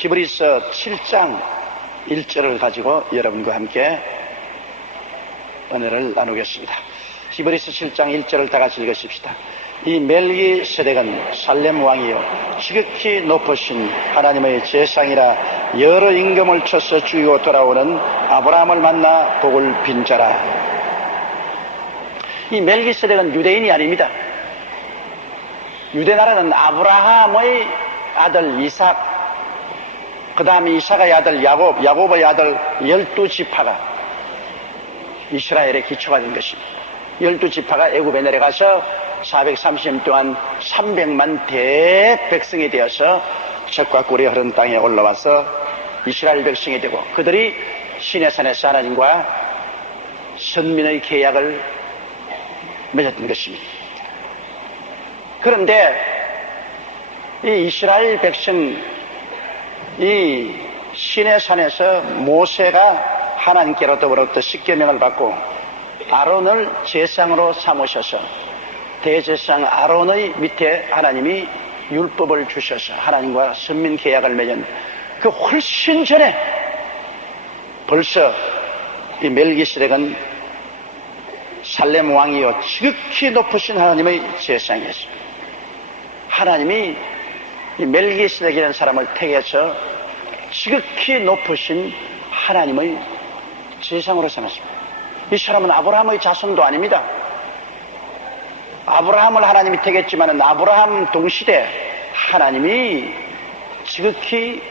히브리서 7장 1절을 가지고 여러분과 함께 은혜를 나누겠습니다. 히브리서 7장 1절을 다 같이 읽으십시다. 이 멜기세덱은 살렘 왕이요 지극히 높으신 하나님의 제상이라 여러 임금을 쳐서 죽이고 돌아오는 아브라함을 만나 복을 빈 자라. 이 멜기세덱은 유대인이 아닙니다. 유대나라는 아브라함의 아들 이삭, 그 다음에 이삭의 아들 야곱, 야곱의 아들 12지파가 이스라엘의 기초가 된 것입니다. 12지파가 애굽에 내려가서 430년 동안 300만 대백성이 되어서 젖과 꿀이 흐른 땅에 올라와서 이스라엘 백성이 되고 그들이 시내산에서 하나님과 선민의 계약을 맺었던 것입니다. 그런데 이 이스라엘 백성, 이 시내산에서 모세가 하나님께로 더불어부터 십계명을 받고 아론을 제상으로 삼으셔서 대제상 아론의 밑에 하나님이 율법을 주셔서 하나님과 선민 계약을 맺은 그 훨씬 전에 벌써 이 멜기세덱은 살렘 왕이요 지극히 높으신 하나님의 제상이었습니다. 하나님이 이 멜기세덱이라는 사람을 택해서 지극히 높으신 하나님의 제상으로 삼았습니다. 이 사람은 아브라함의 자손도 아닙니다. 아브라함을 하나님이 택했지만 아브라함 동시대 하나님이 지극히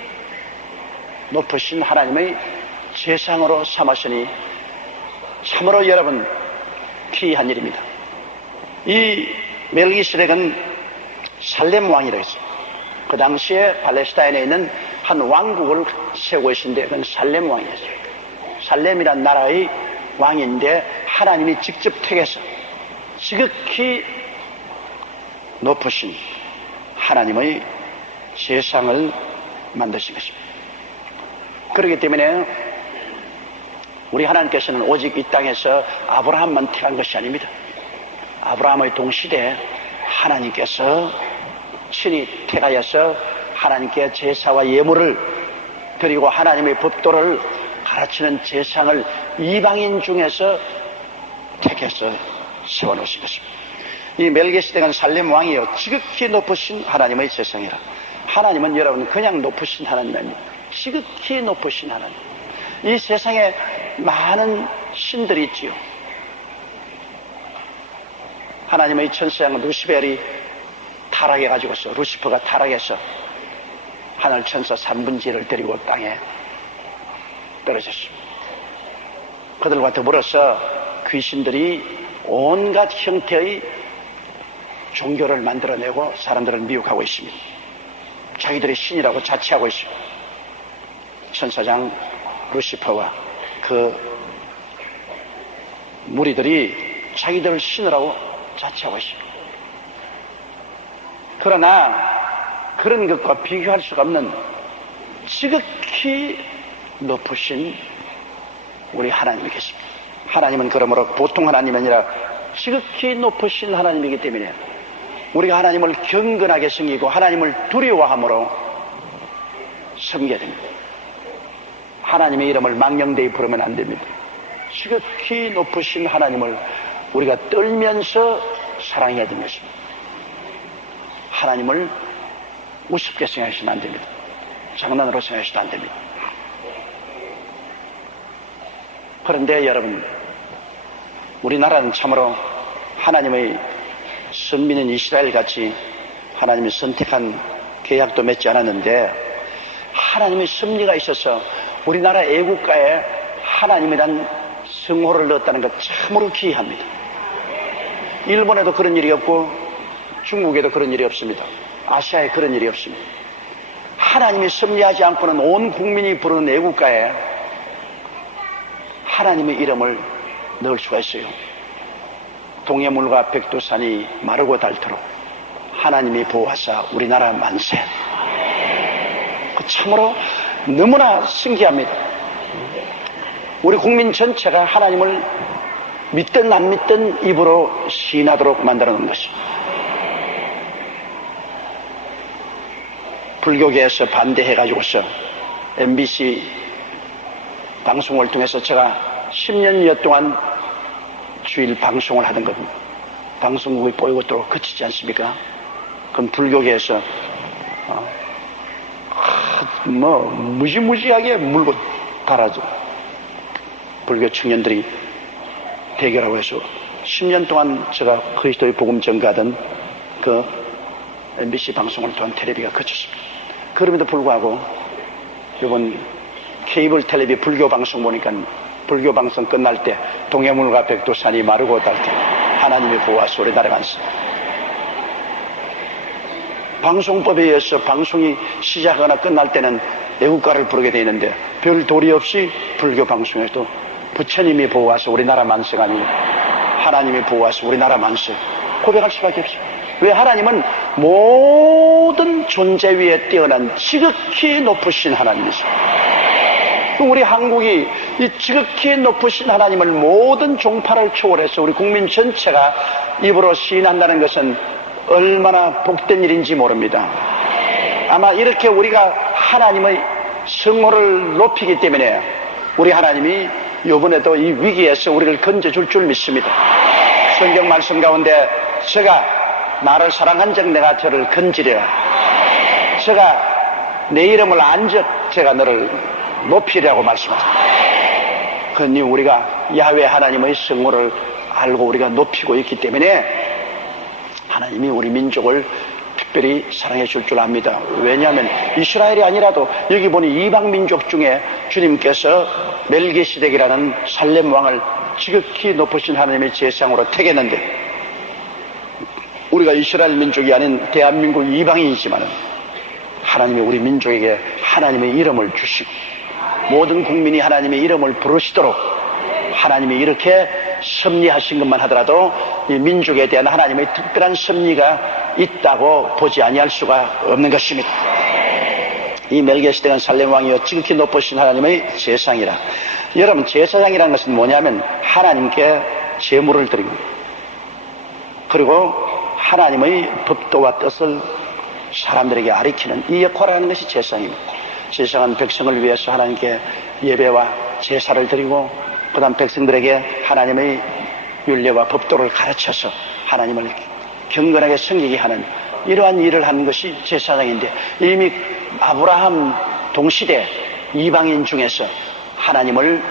높으신 하나님의 제상으로 삼았으니 참으로 여러분 귀한 일입니다. 이 멜기세덱은 살렘 왕이라고 했어요. 그 당시에 팔레스타인에 있는 한 왕국을 세우고 계신데 그건 살렘 왕이었어요. 살렘이란 나라의 왕인데 하나님이 직접 택해서 지극히 높으신 하나님의 세상을 만드신 것입니다. 그렇기 때문에 우리 하나님께서는 오직 이 땅에서 아브라함만 택한 것이 아닙니다. 아브라함의 동시대에 하나님께서 친히 택하여서 하나님께 제사와 예물을 드리고 하나님의 법도를 가르치는 제상을 이방인 중에서 택해서 세워놓으신 것입니다. 이 멜기세덱은 살렘 왕이요 지극히 높으신 하나님의 제상이라. 하나님은 여러분 그냥 높으신 하나님 아닙니다. 지극히 높으신 하나님. 이 세상에 많은 신들이 있지요. 하나님의 천사장 루시벨이 타락해가지고서 루시퍼가 타락해서 하늘 천사 3분지를 데리고 땅에 떨어졌습니다. 그들과 더불어서 귀신들이 온갖 형태의 종교를 만들어내고 사람들을 미혹하고 있습니다. 자기들이 신이라고 자처하고 있습니다. 천사장 루시퍼와 그 무리들이 자기들을 신이라고 자처하고 있습니다. 그러나 그런 것과 비교할 수가 없는 지극히 높으신 우리 하나님이 계십니다. 하나님은 그러므로 보통 하나님이 아니라 지극히 높으신 하나님이기 때문에 우리가 하나님을 경건하게 섬기고 하나님을 두려워함으로 섬겨야 됩니다. 하나님의 이름을 망령되이 부르면 안 됩니다. 지극히 높으신 하나님을 우리가 떨면서 사랑해야 되는 것입니다. 하나님을 우습게 생각하시면 안 됩니다. 장난으로 생각하시면 안 됩니다. 그런데 여러분, 우리나라는 참으로 하나님의 선민인 이스라엘 같이 하나님이 선택한 계약도 맺지 않았는데 하나님의 섭리가 있어서 우리나라 애국가에 하나님이란 성호를 넣었다는 것 참으로 기이합니다. 일본에도 그런 일이 없고 중국에도 그런 일이 없습니다. 아시아에 그런 일이 없습니다. 하나님이 섭리하지 않고는 온 국민이 부르는 애국가에 하나님의 이름을 넣을 수가 있어요. 동해물과 백두산이 마르고 닳도록 하나님이 보호하사 우리나라 만세. 참으로 너무나 신기합니다. 우리 국민 전체가 하나님을 믿든 안 믿든 입으로 시인하도록 만들어 놓은 것입니다. 불교계에서 반대해가지고서 MBC 방송을 통해서 제가 10년여 동안 주일 방송을 하던 겁니다. 방송국이 보이고 또 그치지 않습니까? 그럼 불교계에서 무지무지하게 물고 갈아줘. 불교 청년들이 대결하고 해서 10년 동안 제가 그리스도의 복음 전가하던 그 MBC 방송을 통한 텔레비가 그쳤습니다. 그럼에도 불구하고 이번 케이블 텔레비 불교 방송 보니까 불교 방송 끝날 때 동해물과 백두산이 마르고 달 때 하나님의 보호하사 우리나라가 많습니다. 방송법에 의해서 방송이 시작하거나 끝날 때는 애국가를 부르게 되어 있는데 별 도리 없이 불교 방송에도 부처님이 보호하사 우리나라 만세가 아니고 하나님이 보호하사 우리나라 만세 고백할 수밖에 없습니다. 왜? 하나님은 모든 존재 위에 뛰어난 지극히 높으신 하나님이십니다. 우리 한국이 이 지극히 높으신 하나님을 모든 종파를 초월해서 우리 국민 전체가 입으로 시인한다는 것은 얼마나 복된 일인지 모릅니다. 아마 이렇게 우리가 하나님의 성호를 높이기 때문에 우리 하나님이 이번에도 이 위기에서 우리를 건져줄 줄 믿습니다. 성경 말씀 가운데 제가 나를 사랑한 적 내가 저를 건지리라. 제가 내 이름을 안 적 제가 너를 높이라고 말씀하십니다. 그러니 우리가 야훼 하나님의 성호를 알고 우리가 높이고 있기 때문에 하나님이 우리 민족을 특별히 사랑해 줄 줄 압니다. 왜냐하면 이스라엘이 아니라도 여기 보니 이방 민족 중에 주님께서 멜기세덱이라는 살렘 왕을 지극히 높으신 하나님의 제상으로 택했는데 우리가 이스라엘 민족이 아닌 대한민국 이방인이지만 하나님이 우리 민족에게 하나님의 이름을 주시고 모든 국민이 하나님의 이름을 부르시도록 하나님이 이렇게 섭리하신 것만 하더라도 이 민족에 대한 하나님의 특별한 섭리가 있다고 보지 아니할 수가 없는 것입니다. 이 멜기세덱은 살렘 왕이여 지극히 높으신 하나님의 제사장이라. 여러분, 제사장이라는 것은 뭐냐면 하나님께 제물을 드리고 그리고 하나님의 법도와 뜻을 사람들에게 가르치는 이 역할을 하는 것이 제사장입니다. 제사장은 백성을 위해서 하나님께 예배와 제사를 드리고 그 다음 백성들에게 하나님의 율례와 법도를 가르쳐서 하나님을 경건하게 섬기게 하는 이러한 일을 하는 것이 제사장인데 이미 아브라함 동시대 이방인 중에서 하나님을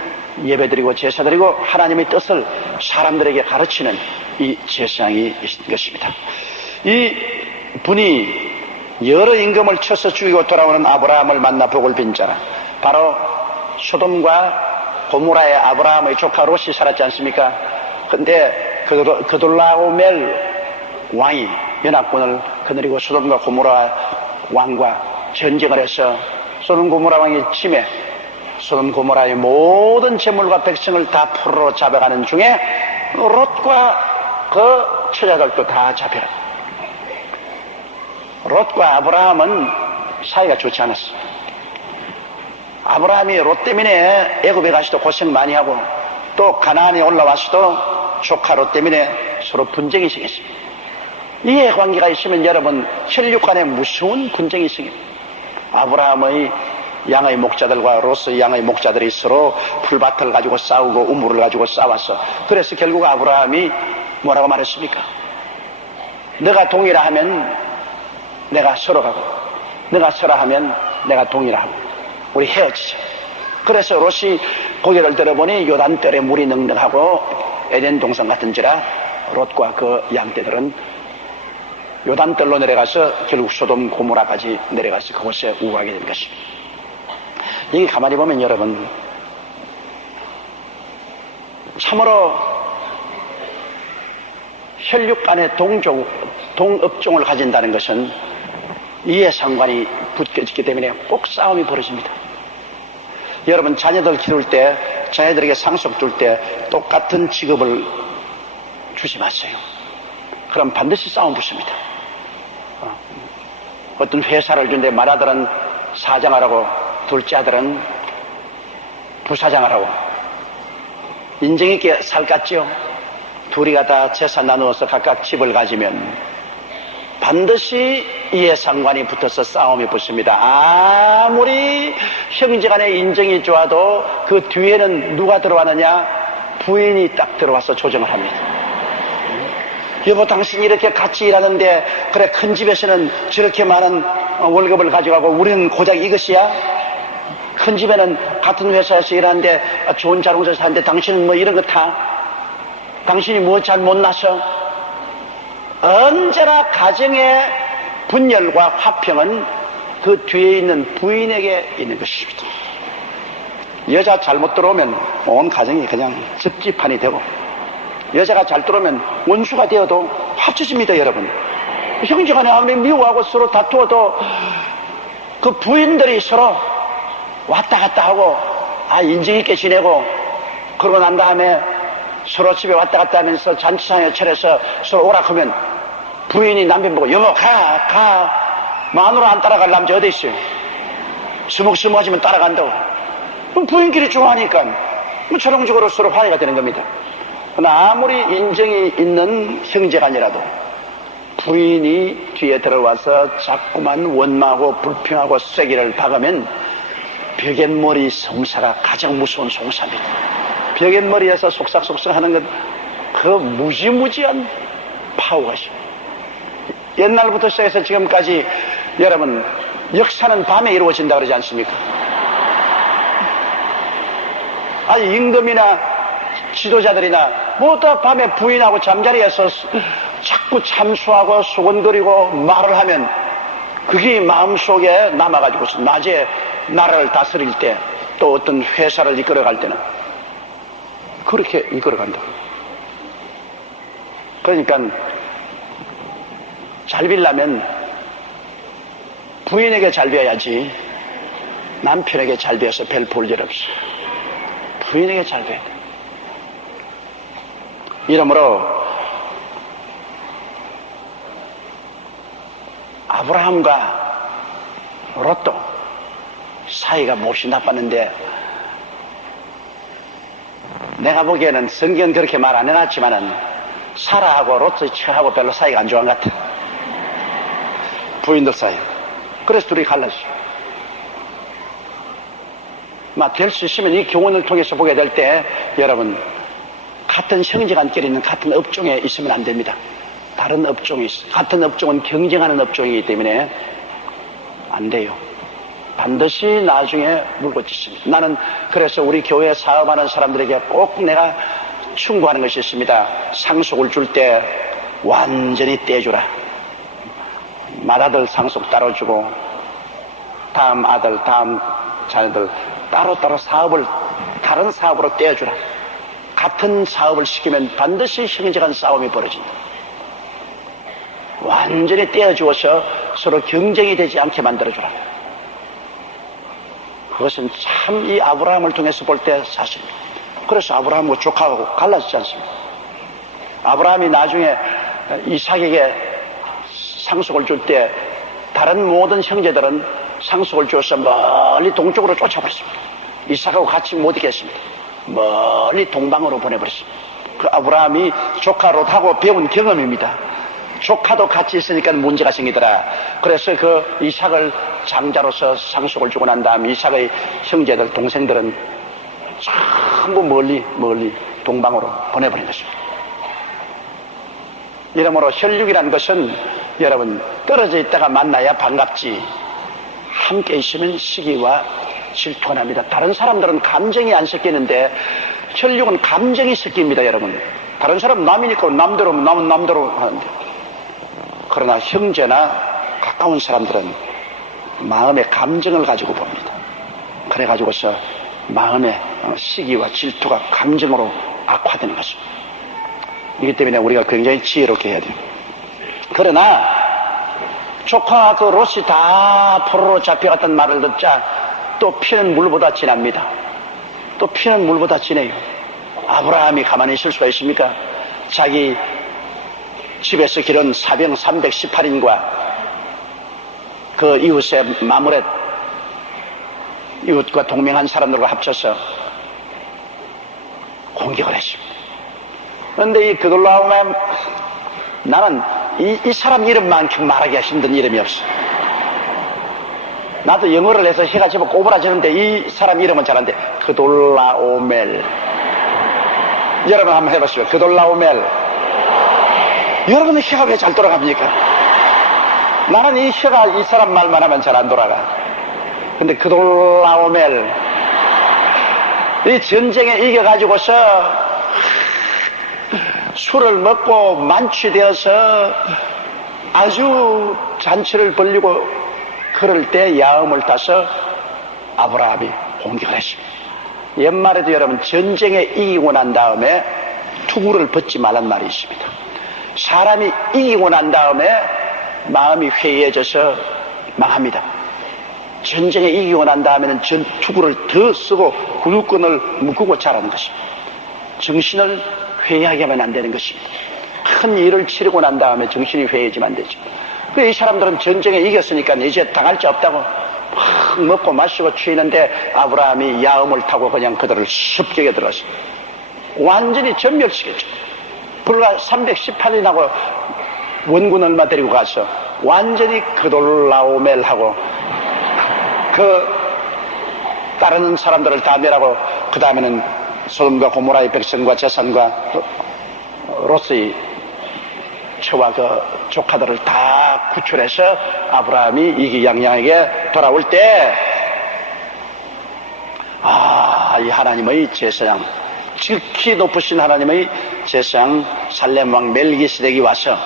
예배드리고 제사드리고 하나님의 뜻을 사람들에게 가르치는 이 제사장이 있는 것입니다. 이 분이 여러 임금을 쳐서 죽이고 돌아오는 아브라함을 만나 복을 빈 자라. 바로 소돔과 고모라의 아브라함의 조카 롯이 살았지 않습니까? 근데 그돌라오멜 왕이 연합군을 거느리고 소돔과 고모라 왕과 전쟁을 해서 소돔 고모라 왕이 침해 소돔 고모라의 모든 재물과 백성을 다 포로로 잡아가는 중에 롯과 그 처자들도 다 잡혀라. 롯과 아브라함은 사이가 좋지 않았어. 아브라함이 롯 때문에 애굽에 가서도 고생 많이 하고 또 가나안에 올라와서도 조카 롯 때문에 서로 분쟁이 생겼습니다. 이해관계가 있으면 여러분 혈육 간에 무서운 분쟁이 생깁니다. 아브라함의 양의 목자들과 롯의 양의 목자들이 서로 풀밭을 가지고 싸우고 우물을 가지고 싸웠어. 그래서 결국 아브라함이 뭐라고 말했습니까? 너가 동의라 하면 내가 서로 가고 너가 서라 하면 내가 동의라 하고 우리 헤어지자. 그래서 롯이 고개를 들어보니 요단벌에 물이 넉넉하고 에덴 동산 같은지라 롯과 그 양떼들은 요단벌로 내려가서 결국 소돔 고모라까지 내려가서 그곳에 우하게 된 것입니다. 여기 가만히 보면 여러분 참으로 혈육 간의 동업종을 가진다는 것은 이해상관이 붙여지기 때문에 꼭 싸움이 벌어집니다. 여러분 자녀들 키울 때 자녀들에게 상속 줄 때 똑같은 직업을 주지 마세요. 그럼 반드시 싸움 붙습니다. 어떤 회사를 준데 맏아들은 사장하라고 둘째 아들은 부사장하라고 인정 있게 살겠지요. 둘이가 다 재산 나누어서 각각 집을 가지면 반드시 이해상관이 붙어서 싸움이 붙습니다. 아무리 형제간의 인정이 좋아도 그 뒤에는 누가 들어왔느냐? 부인이 딱 들어와서 조정을 합니다. 여보, 당신이 이렇게 같이 일하는데 그래 큰 집에서는 저렇게 많은 월급을 가져가고 우리는 고작 이것이야? 큰 집에는 같은 회사에서 일하는데 좋은 자동차 사는데 당신은 뭐 이런 거 타? 당신이 뭐 잘 못 나서? 언제나 가정의 분열과 화평은 그 뒤에 있는 부인에게 있는 것입니다. 여자 잘못 들어오면 온 가정이 그냥 습지판이 되고, 여자가 잘 들어오면 원수가 되어도 합쳐집니다. 여러분, 형제간에 아무리 미워하고 서로 다투어도 그 부인들이 서로 왔다 갔다 하고 인정 있게 지내고, 그러고 난 다음에 서로 집에 왔다 갔다 하면서 잔치상에 차려서 서로 오락하면 부인이 남편 보고 여보 가 마누라 안 따라갈 남자 어디 있어요? 스먹스먹하지면 따라간다고. 그럼 부인끼리 좋아하니까 뭐 최종적으로 서로 화해가 되는 겁니다. 그러나 아무리 인정이 있는 형제간이라도 부인이 뒤에 들어와서 자꾸만 원망하고 불평하고 쐐기를 박으면 벽앤머리 성사가 가장 무서운 성사입니다. 벽앤머리에서 속삭속삭 하는 것, 그 무지무지한 파워가 있습니다. 옛날부터 시작해서 지금까지 여러분, 역사는 밤에 이루어진다 그러지 않습니까? 임금이나 지도자들이나 모두 밤에 부인하고 잠자리에서 자꾸 참수하고 수군거리고 말을 하면 그게 마음속에 남아가지고 낮에 나라를 다스릴 때, 또 어떤 회사를 이끌어갈 때는 그렇게 이끌어간다. 그러니까 잘 빌려면 부인에게 잘 배워야지 남편에게 잘 배워서 별 볼 일 없어. 부인에게 잘 배워야 돼. 이러므로 아브라함과 롯도 사이가 몹시 나빴는데, 내가 보기에는 성경은 그렇게 말 안 해놨지만은 사라하고 롯의 처하고 별로 사이가 안 좋은 것 같아. 부인들 사이. 그래서 둘이 갈랐어. 될 수 있으면 이 교훈을 통해서 보게 될 때 여러분, 같은 형제간끼리 있는 같은 업종에 있으면 안 됩니다. 다른 업종이 있어. 같은 업종은 경쟁하는 업종이기 때문에 안 돼요. 반드시 나중에 물고치십니다. 나는 그래서 우리 교회 사업하는 사람들에게 꼭 내가 충고하는 것이 있습니다. 상속을 줄 때 완전히 떼주라. 맏아들 상속 따로 주고 다음 아들, 다음 자녀들 따로따로 사업을 다른 사업으로 떼어주라. 같은 사업을 시키면 반드시 형제간 싸움이 벌어진다. 완전히 떼어주어서 서로 경쟁이 되지 않게 만들어주라. 그것은 참 이 아브라함을 통해서 볼 때 사실입니다. 그래서 아브라함과 조카하고 갈라지지 않습니다. 아브라함이 나중에 이삭에게 상속을 줄 때 다른 모든 형제들은 상속을 주어서 멀리 동쪽으로 쫓아버렸습니다. 이삭하고 같이 못 있겠습니다. 멀리 동방으로 보내버렸습니다. 그 아브라함이 조카 롯하고 배운 경험입니다. 조카도 같이 있으니까 문제가 생기더라. 그래서 그 이삭을 장자로서 상속을 주고 난 다음 이삭의 형제들, 동생들은 전부 멀리 동방으로 보내버린 것입니다. 이러므로 혈육이라는 것은 여러분, 떨어져 있다가 만나야 반갑지, 함께 있으면 시기와 질투가 납니다. 다른 사람들은 감정이 안 섞이는데 혈육은 감정이 섞입니다. 여러분, 다른 사람 남이니까 남대로 남은 남대로 하는데, 그러나 형제나 가까운 사람들은 마음의 감정을 가지고 봅니다. 그래가지고서 마음의 시기와 질투가 감정으로 악화되는 것입니다. 이기 때문에 우리가 굉장히 지혜롭게 해야 돼요. 그러나 조카 그 롯이 다 포로로 잡혀갔던 말을 듣자 또 피는 물보다 진합니다. 또 피는 물보다 진해요. 아브라함이 가만히 있을 수가 있습니까? 자기 집에서 기른 사병 318인과 그 이웃의 마므렛, 이웃과 동맹한 사람들과 합쳐서 공격을 했습니다. 그런데 이 그돌라오면 나는 이 사람 이름만큼 말하기가 힘든 이름이 없어. 나도 영어를 해서 해가 집어 꼬부라지는데 이 사람 이름은 잘하는데 그돌라오멜. 여러분 한번 해보시죠. 그돌라오멜. 여러분의 혀가 왜 잘 돌아갑니까? 나는 이 혀가 이 사람 말만 하면 잘 안 돌아가. 근데 그돌라오멜, 이 전쟁에 이겨가지고서 술을 먹고 만취되어서 아주 잔치를 벌리고 그럴 때 야음을 타서 아브라함이 공격을 했습니다. 옛말에도 여러분 전쟁에 이기고 난 다음에 투구를 벗지 말란 말이 있습니다. 사람이 이기고 난 다음에 마음이 회의해져서 망합니다. 전쟁에 이기고 난 다음에는 투구를 더 쓰고 굴끈을 묶고 자라는 것입니다. 정신을 회의하게 하면 안 되는 것입니다. 큰 일을 치르고 난 다음에 정신이 회의해지면 안 되죠. 이 사람들은 전쟁에 이겼으니까 이제 당할 자 없다고 막 먹고 마시고 취했는데 아브라함이 야음을 타고 그냥 그들을 습격에 들어서 완전히 전멸시켰죠. 불과 318인하고 원군 얼마 데리고 가서 완전히 그돌라오멜하고 그 따르는 사람들을 다 멸하고 그 다음에는 소돔과 고모라의 백성과 재산과 롯의 처와 그 조카들을 다 구출해서 아브라함이 이기양양하게 돌아올 때, 이 하나님의 제사장, 지극히 높으신 하나님의 제사장 살렘 왕 멜기세덱이 와서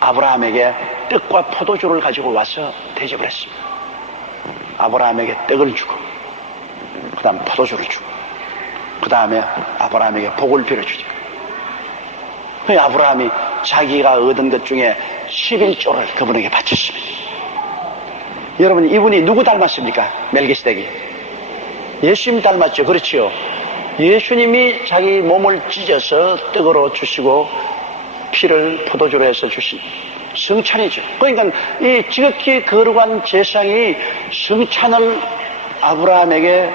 아브라함에게 떡과 포도주를 가지고 와서 대접을 했습니다. 아브라함에게 떡을 주고, 그 다음 포도주를 주고, 그 다음에 아브라함에게 복을 빌어주죠. 아브라함이 자기가 얻은 것 중에 11조를 그분에게 바쳤습니다. 여러분, 이분이 누구 닮았습니까? 멜기세덱이 예수님 닮았죠. 그렇지요. 예수님이 자기 몸을 찢어서 떡으로 주시고 피를 포도주로 해서 주신 성찬이죠. 그러니까 이 지극히 거룩한 제사장이 성찬을 아브라함에게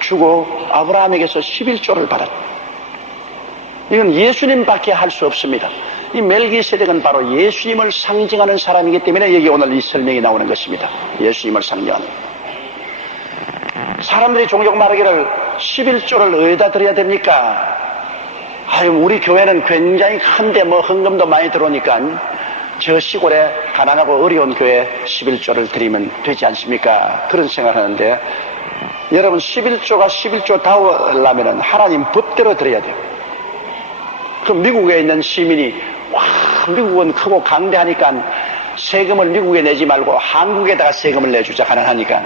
주고 아브라함에게서 11조를 받았다. 이건 예수님밖에 할 수 없습니다. 이 멜기세덱은 바로 예수님을 상징하는 사람이기 때문에 여기 오늘 이 설명이 나오는 것입니다. 예수님을 상징하는. 사람들이 종종 말하기를 11조를 어디다 드려야 됩니까? 우리 교회는 굉장히 큰데 뭐 헌금도 많이 들어오니까 저 시골에 가난하고 어려운 교회에 11조를 드리면 되지 않습니까? 그런 생각을 하는데, 여러분 11조가 11조 다우려면 하나님 법대로 드려야 돼요. 그럼 미국에 있는 시민이 미국은 크고 강대하니까 세금을 미국에 내지 말고 한국에다가 세금을 내주자, 가능하니까.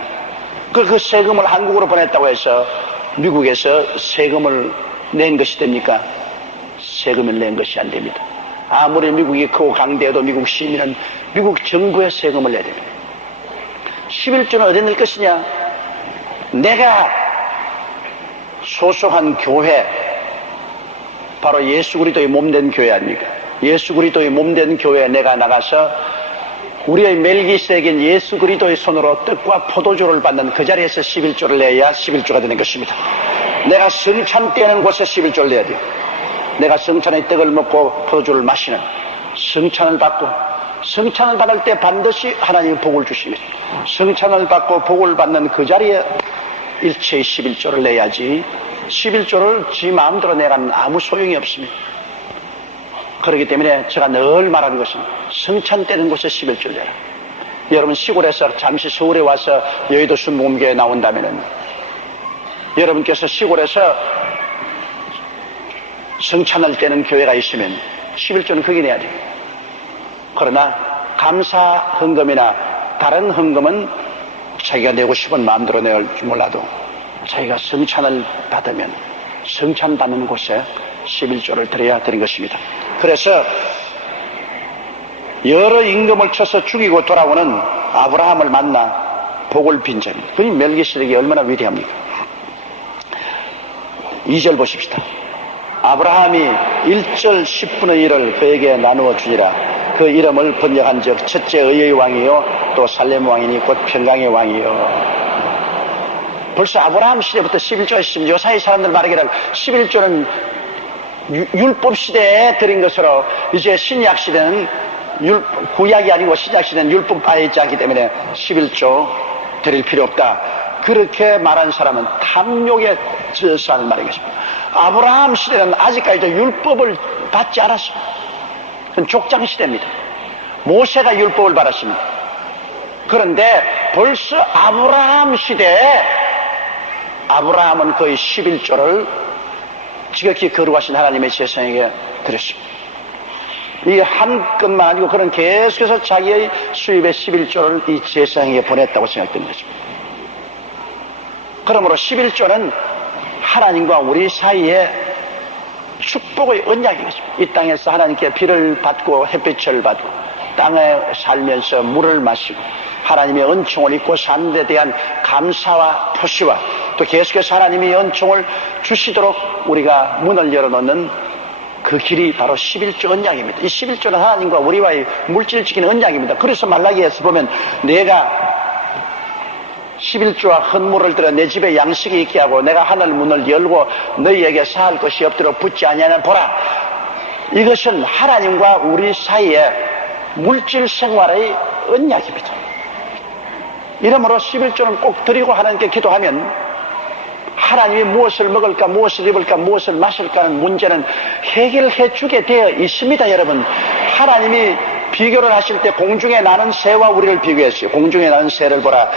그 세금을 한국으로 보냈다고 해서 미국에서 세금을 낸 것이 됩니까? 세금을 낸 것이 안 됩니다. 아무리 미국이 크고 강대해도 미국 시민은 미국 정부에 세금을 내야 됩니다. 11조는 어디 낼 것이냐? 내가 소속한 교회, 바로 예수 그리스도의 몸된 교회 아닙니까? 예수 그리스도의 몸된 교회에 내가 나가서 우리의 멜기세덱인 예수 그리스도의 손으로 떡과 포도주를 받는 그 자리에서 11조를 내야 11조가 되는 것입니다. 내가 성찬 때는 곳에 11조를 내야 돼요. 내가 성찬의 떡을 먹고 포도주를 마시는 성찬을 받고, 성찬을 받을 때 반드시 하나님이 복을 주십니다. 성찬을 받고 복을 받는 그 자리에 일체의 11조를 내야지 11조를 지 마음대로 내라면 아무 소용이 없습니다. 그렇기 때문에 제가 늘 말하는 것은 성찬 때는 곳에 11조를 내라. 여러분 시골에서 잠시 서울에 와서 여의도 순복음교회에 나온다면 여러분께서 시골에서 성찬을 떼는 교회가 있으면 11조는 거기 내야 돼요. 그러나 감사 헌금이나 다른 헌금은 자기가 내고 싶은 마음대로 내올지 몰라도 자기가 성찬을 받으면 성찬 받는 곳에 11조를 드려야 되는 것입니다. 그래서 여러 임금을 쳐서 죽이고 돌아오는 아브라함을 만나 복을 빈 자입니다. 그니 멜기세덱이 얼마나 위대합니까? 2절 보십시다. 아브라함이 1절 10분의 1을 그에게 나누어 주니라. 그 이름을 번역한 즉 첫째 의의 왕이요 또 살렘 왕이니 곧 평강의 왕이요. 벌써 아브라함 시대부터 11조가 있습니다. 요사이 사람들 말하기를 11조는 율법 시대에 드린 것으로 이제 신약 시대는 구약이 아니고 신약 시대는 율법화에 있지 않기 때문에 11조 드릴 필요 없다. 그렇게 말한 사람은 탐욕에 젖어서 말인 것입니다. 아브라함 시대는 아직까지도 율법을 받지 않았습니다. 그건 족장 시대입니다. 모세가 율법을 받았습니다. 그런데 벌써 아브라함 시대에 아브라함은 거의 11조를 지극히 거룩하신 하나님의 제사장에게 드렸습니다. 이게 한 건만 아니고 그런 계속해서 자기의 수입의 11조를 이 제사장에게 보냈다고 생각되는 것입니다. 그러므로 11조는 하나님과 우리 사이에 축복의 언약인 것입니다. 이 땅에서 하나님께 비를 받고 햇빛을 받고 땅에 살면서 물을 마시고 하나님의 은총을 입고 사는 데 대한 감사와 표시와 또 계속해서 하나님이 은총을 주시도록 우리가 문을 열어놓는 그 길이 바로 11조 언약입니다. 이 11조는 하나님과 우리와의 물질적인 언약입니다. 그래서 말라기에서 보면 내가 11조와 헌물을 들어 내 집에 양식이 있게 하고 내가 하늘 문을 열고 너희에게 사할 것이 없도록 붙지 아니하냐 보라. 이것은 하나님과 우리 사이에 물질 생활의 언약입니다. 이러므로 11조는 꼭 드리고 하나님께 기도하면 하나님이 무엇을 먹을까 무엇을 입을까 무엇을 마실까 하는 문제는 해결해 주게 되어 있습니다. 여러분, 하나님이 비교를 하실 때 공중에 나는 새와 우리를 비교했어요. 공중에 나는 새를 보라.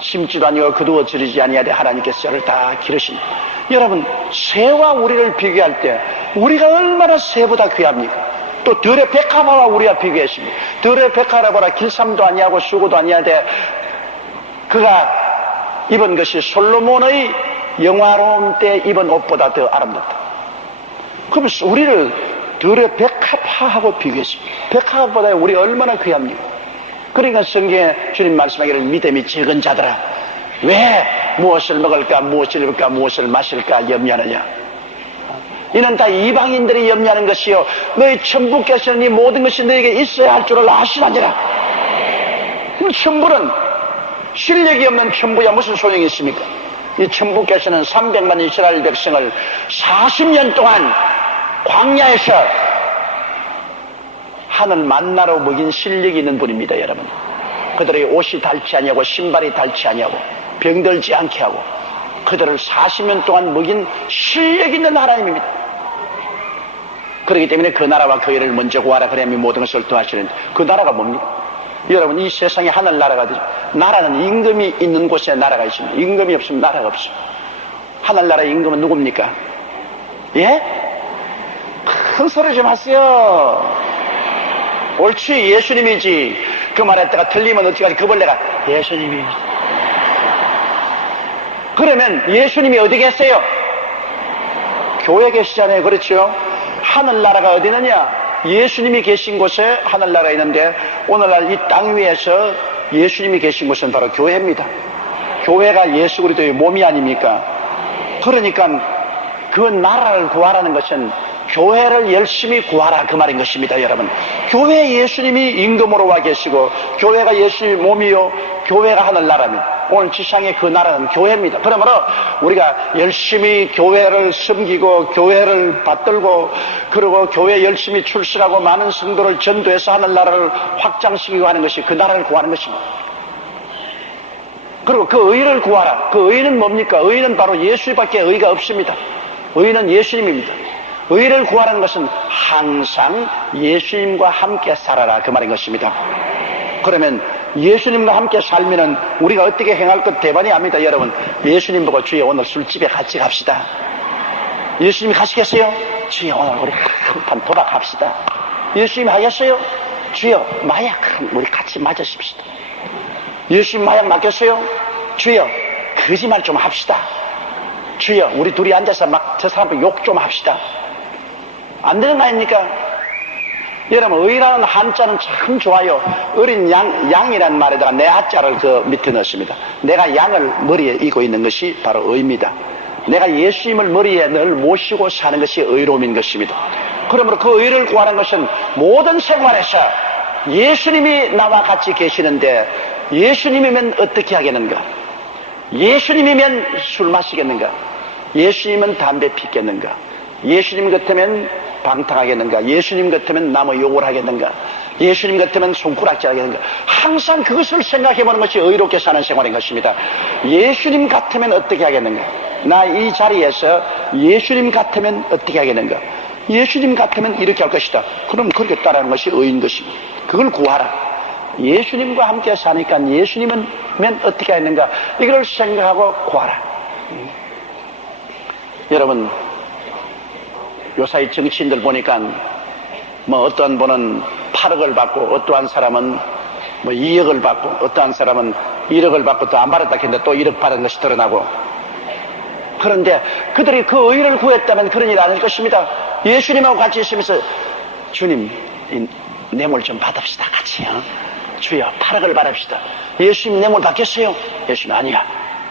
심지도 아니고 거두어 들이지 아니하되 하나님께서 쇠를 다 기르신다. 여러분, 새와 우리를 비교할 때 우리가 얼마나 새보다 귀합니까? 또 들의 백합화와 우리가 비교했습니다. 들의 백합화 보라. 길삼도 아니하고 수고도 아니하되 그가 입은 것이 솔로몬의 영화로움 때 입은 옷보다 더 아름답다. 그러면 우리를 들의 백합화하고 비교했습니다. 백합보다 우리 얼마나 귀합니까? 그러니까 성경에 주님 말씀하기를 믿음이 적은 자들아 왜 무엇을 먹을까 무엇을 입을까 무엇을 마실까 염려하느냐. 이는 다 이방인들이 염려하는 것이요 너희 천부께서는 이 모든 것이 너에게 있어야 할 줄을 아시나니라. 천부는 실력이 없는 천부야 무슨 소용이 있습니까? 이 천부께서는 300만 이스라엘 백성을 40년 동안 광야에서 하늘 만나로 먹인 실력이 있는 분입니다. 여러분, 그들의 옷이 닳지 아니하고 신발이 닳지 아니하고 병들지 않게 하고 그들을 40년 동안 먹인 실력 있는 하나님입니다. 그렇기 때문에 그 나라와 그 일을 먼저 구하라 그래야 모든 것을 더하시는데 그 나라가 뭡니까? 여러분, 이 세상에 하늘나라가 되죠. 나라는 임금이 있는 곳에 나라가 있습니다. 임금이 없으면 나라가 없어요. 하늘나라의 임금은 누굽니까? 예? 큰 소리 좀 하세요. 옳지, 예수님이지. 그 말했다가 틀리면 어떡하지? 그 벌레가 예수님이. 그러면 예수님이 어디 계세요? 교회 계시잖아요. 그렇죠? 하늘나라가 어디 있느냐? 예수님이 계신 곳에 하늘나라가 있는데 오늘날 이 땅 위에서 예수님이 계신 곳은 바로 교회입니다. 교회가 예수 그리스도의 몸이 아닙니까? 그러니까 그 나라를 구하라는 것은 교회를 열심히 구하라 그 말인 것입니다. 여러분, 교회에 예수님이 임금으로 와 계시고 교회가 예수의 몸이요 교회가 하늘나라입니다. 오늘 지상의 그 나라는 교회입니다. 그러므로 우리가 열심히 교회를 섬기고 교회를 받들고 그리고 교회 열심히 출석하고 많은 성도를 전도해서 하늘나라를 확장시키고 하는 것이 그 나라를 구하는 것입니다. 그리고 그 의를 구하라. 그 의는 뭡니까? 의는 바로 예수밖에 의가 없습니다. 의는 예수님입니다. 의를 구하라는 것은 항상 예수님과 함께 살아라 그 말인 것입니다. 그러면 예수님과 함께 살면은 우리가 어떻게 행할 것 대반이 압니다. 여러분, 예수님 보고 주여 오늘 술집에 같이 갑시다. 예수님이 가시겠어요? 주여 오늘 우리 한판 도박합시다. 예수님이 하겠어요? 주여 마약 우리 같이 맞으십시다. 예수님 마약 맡겼어요? 주여 거짓말 좀 합시다. 주여 우리 둘이 앉아서 막 저 사람 욕 좀 합시다. 안 되는 거 아닙니까? 여러분, 의라는 한자는 참 좋아요. 어린 양이란 말에다가 내 하자를 그 밑에 넣습니다. 내가 양을 머리에 이고 있는 것이 바로 의입니다. 내가 예수님을 머리에 늘 모시고 사는 것이 의로움인 것입니다. 그러므로 그 의를 구하는 것은 모든 생활에서 예수님이 나와 같이 계시는데 예수님이면 어떻게 하겠는가? 예수님이면 술 마시겠는가? 예수님은 담배 피겠는가? 예수님 같으면 방탕하겠는가? 예수님 같으면 남의 욕을 하겠는가? 예수님 같으면 손가락질 하겠는가? 항상 그것을 생각해보는 것이 의롭게 사는 생활인 것입니다. 예수님 같으면 어떻게 하겠는가? 나 이 자리에서 예수님 같으면 어떻게 하겠는가? 예수님 같으면 이렇게 할 것이다. 그럼 그렇게 따르는 것이 의인 것입니다. 그걸 구하라. 예수님과 함께 사니까 예수님은 어떻게 하겠는가? 이걸 생각하고 구하라. 여러분, 요사이 정치인들 보니까 뭐 어떠한 분은 8억을 받고 어떠한 사람은 뭐 2억을 받고 어떠한 사람은 1억을 받고 또 안 받았다 했는데 또 1억 받은 것이 드러나고, 그런데 그들이 그 의를 구했다면 그런 일 아닐 것입니다. 예수님하고 같이 있으면서 주님 뇌물 좀 받읍시다 같이요. 주여 8억을 받읍시다. 예수님 뇌물 받겠어요? 예수님 아니야,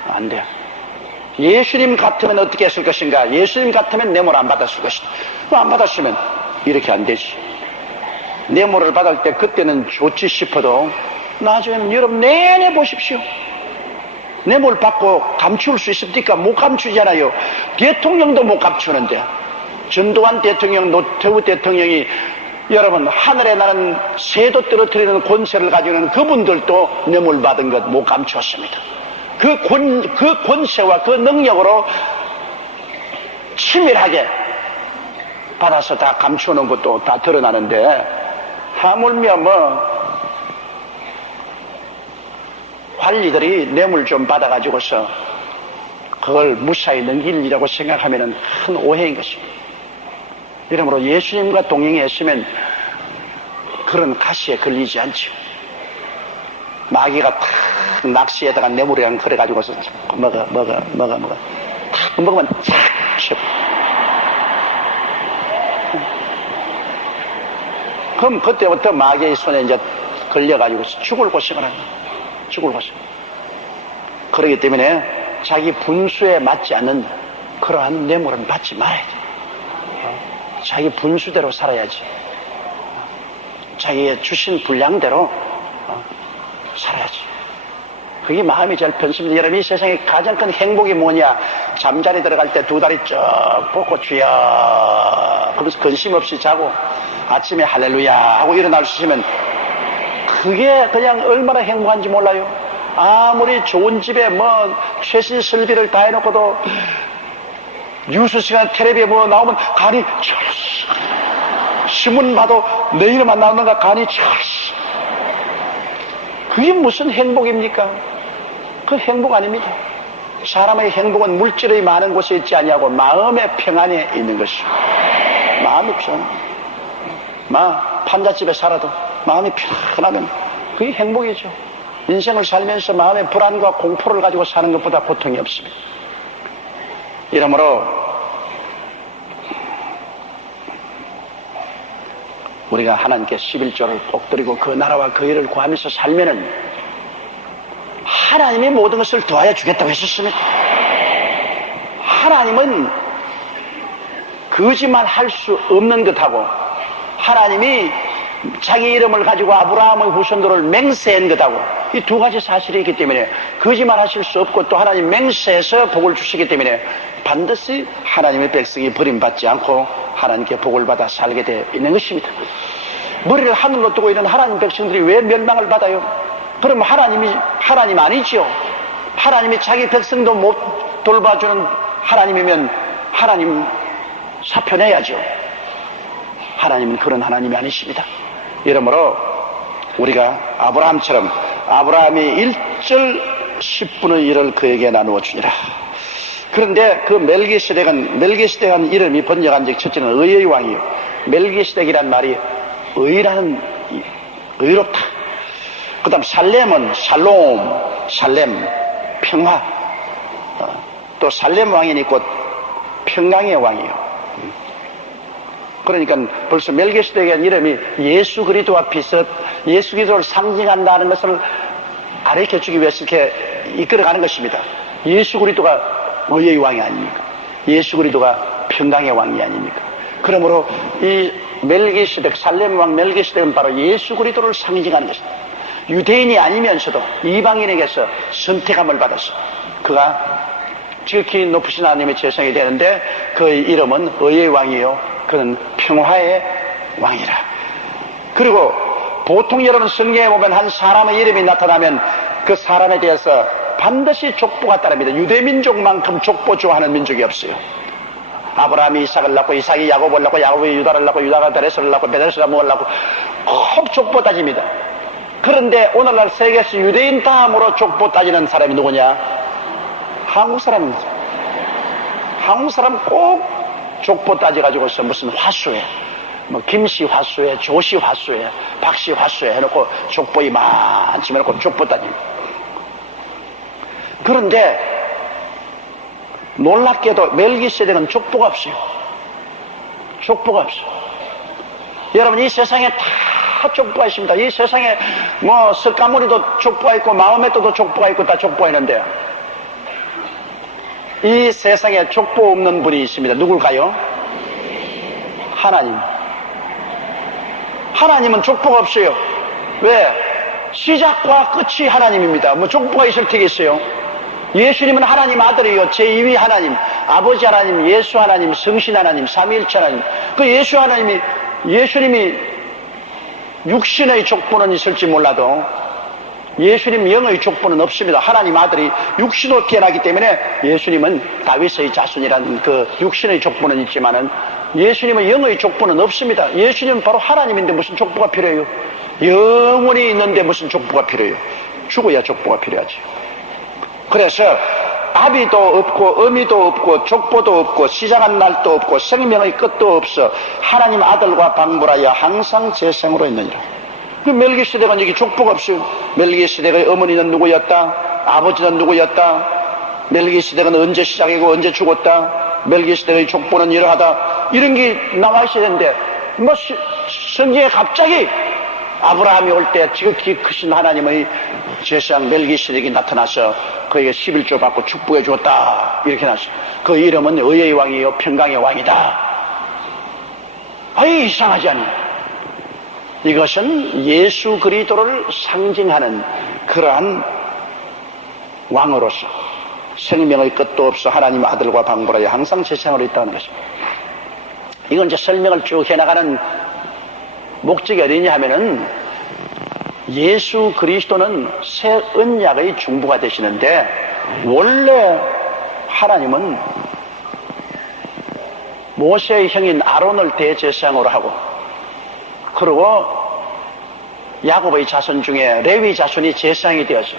안 돼. 예수님 같으면 어떻게 했을 것인가? 예수님 같으면 뇌물 안 받았을 것이다. 안 받았으면 이렇게 안 되지. 뇌물을 받을 때 그때는 좋지 싶어도 나중에는 여러분 내내 보십시오. 뇌물 받고 감출 수 있습니까? 못 감추잖아요. 대통령도 못 감추는데, 전두환 대통령, 노태우 대통령이 여러분 하늘에 나는 새도 떨어뜨리는 권세를 가지고 있는 그분들도 뇌물 받은 것 못 감추었습니다. 그 권세와 그 능력으로 치밀하게 받아서 다 감추는 것도 다 드러나는데, 하물며 뭐 관리들이 뇌물 좀 받아가지고서 그걸 무사히 넘길 일이라고 생각하면 큰 오해인 것입니다. 이러므로 예수님과 동행했으면 그런 가시에 걸리지 않죠. 마귀가 탁 낚시에다가 뇌물이랑 그래가지고서 먹어 탁 먹으면 착 씹어. 그럼 그때부터 마귀의 손에 이제 걸려가지고 죽을 고생을 합니다. 죽을 고생. 그렇기 때문에 자기 분수에 맞지 않는 그러한 뇌물은 받지 말아야 돼. 자기 분수대로 살아야지. 자기의 주신 분량대로 살아야지. 그게 마음이 제일 편습니다. 여러분, 이 세상에 가장 큰 행복이 뭐냐? 잠자리 들어갈 때 두 다리 쭉 뻗고 주여 그러면서 근심 없이 자고 아침에 할렐루야 하고 일어날 수 있으면 그게 그냥 얼마나 행복한지 몰라요. 아무리 좋은 집에 뭐 최신 설비를 다 해놓고도 뉴스 시간 텔레비에 뭐 나오면 간이 철썩, 신문 봐도 내 이름만 나오는가 간이 철썩. 그게 무슨 행복입니까? 그 행복 아닙니다. 사람의 행복은 물질의 많은 곳에 있지 아니하고 마음의 평안에 있는 것이죠. 마음이 평안. 판잣집에 살아도 마음이 편안하면 그게 행복이죠. 인생을 살면서 마음의 불안과 공포를 가지고 사는 것보다 고통이 없습니다. 이러므로 우리가 하나님께 11조를 꼭 드리고 그 나라와 그 일을 구하면서 살면은 하나님이 모든 것을 더하여 주겠다고 했었습니다. 하나님은 거짓말 할 수 없는 것하고 하나님이 자기 이름을 가지고 아브라함의 후손들을 맹세한 것하고 이 두 가지 사실이 있기 때문에 거짓말 하실 수 없고 또 하나님 맹세해서 복을 주시기 때문에 반드시 하나님의 백성이 버림받지 않고 하나님께 복을 받아 살게 되어 있는 것입니다. 머리를 하늘로 두고 있는 하나님 백성들이 왜 멸망을 받아요? 그럼 하나님 아니지요. 하나님이 자기 백성도 못 돌봐주는 하나님이면 하나님 사표 내야죠. 하나님은 그런 하나님이 아니십니다. 이러므로 우리가 아브라함처럼 아브라함이 1절 10분의 1을 그에게 나누어 주니라. 그런데 그 멜기세덱은 이름이 번역한 적 첫째는 의의 왕이요. 멜기세덱이란 말이 의롭다. 그 다음 살렘은 살렘, 평화. 또 살렘 왕이니 곧 평강의 왕이요. 그러니까 벌써 멜기세덱의 이름이 예수 그리스도와 예수 그리스도를 상징한다는 것을 가르쳐주기 위해서 이렇게 이끌어가는 것입니다. 예수 그리스도가 의의 왕이 아닙니까? 예수 그리스도가 평강의 왕이 아닙니까? 그러므로 이 살렘 왕 멜기세덱은 바로 예수 그리스도를 상징하는 것입니다. 유대인이 아니면서도 이방인에게서 선택함을 받아서 그가 지극히 높으신 하나님의 제사장이 되는데 그의 이름은 의의 왕이요 그는 평화의 왕이라. 그리고 보통 여러분 성경에 보면 한 사람의 이름이 나타나면 그 사람에 대해서 반드시 족보가 따릅니다. 유대민족만큼 족보 좋아하는 민족이 없어요. 아브라함이 이삭을 낳고 이삭이 야곱을 낳고 야곱이 유다를 낳고 유다가 베레스를 낳고 베레스가 무엇을 낳고 꼭 족보 따집니다. 그런데 오늘날 세계에서 유대인 다음으로 족보 따지는 사람이 누구냐? 한국 사람입니다. 한국 사람 꼭 족보 따져가지고서 무슨 화수해, 뭐 김씨 화수해, 조씨 화수해, 박씨 화수해 해놓고 족보 이만치 해놓고 족보 따집니다. 그런데 놀랍게도 멜기세덱은 족보가 없어요. 족보가 없어요. 여러분 이 세상에 다 족보가 있습니다. 이 세상에 뭐 석가모니도 족보가 있고 마호메트도 족보가 있고 다 족보가 있는데 이 세상에 족보 없는 분이 있습니다. 누굴까요? 하나님. 하나님은 족보가 없어요. 왜? 시작과 끝이 하나님입니다. 뭐 족보가 있을 테겠어요? 예수님은 하나님 아들이요 제2위 하나님, 아버지 하나님, 예수 하나님, 성신 하나님, 삼위일체 하나님. 그 예수 하나님이, 예수님이 육신의 족보는 있을지 몰라도 예수님 영의 족보는 없습니다. 하나님 아들이 육신으로 태어나기 때문에 예수님은 다윗의 자손이라는 그 육신의 족보는 있지만은 예수님은 영의 족보는 없습니다. 예수님은 바로 하나님인데 무슨 족보가 필요해요? 영원히 있는데 무슨 족보가 필요해요? 죽어야 족보가 필요하지. 그래서 아비도 없고 어미도 없고 족보도 없고 시작한 날도 없고 생명의 끝도 없어 하나님 아들과 방불하여 항상 제생으로 있느니라. 그 멜기세덱은 여기 족보가 없어요. 멜기세덱의 어머니는 누구였다? 아버지는 누구였다? 멜기세덱은 언제 시작이고 언제 죽었다? 멜기세덱의 족보는 이러하다. 이런 게 나와 있어야 되는데 뭐 성경에 갑자기 아브라함이 올 때 지극히 크신 하나님의 제사장 멜기세덱이 나타나서 그에게 11조 받고 축복해 주었다 이렇게 나왔어요. 그 이름은 의의 왕이요 평강의 왕이다. 아이 이상하지 않니? 이것은 예수 그리스도를 상징하는 그러한 왕으로서 생명의 끝도 없어 하나님 아들과 방불하여 항상 제사장으로 있다는 것입니다. 이건 이제 설명을 쭉 해나가는 목적이 어디냐 하면은 예수 그리스도는 새 언약의 중보가 되시는데 원래 하나님은 모세의 형인 아론을 대제사장으로 하고 그리고 야곱의 자손 중에 레위 자손이 제사장이 되어서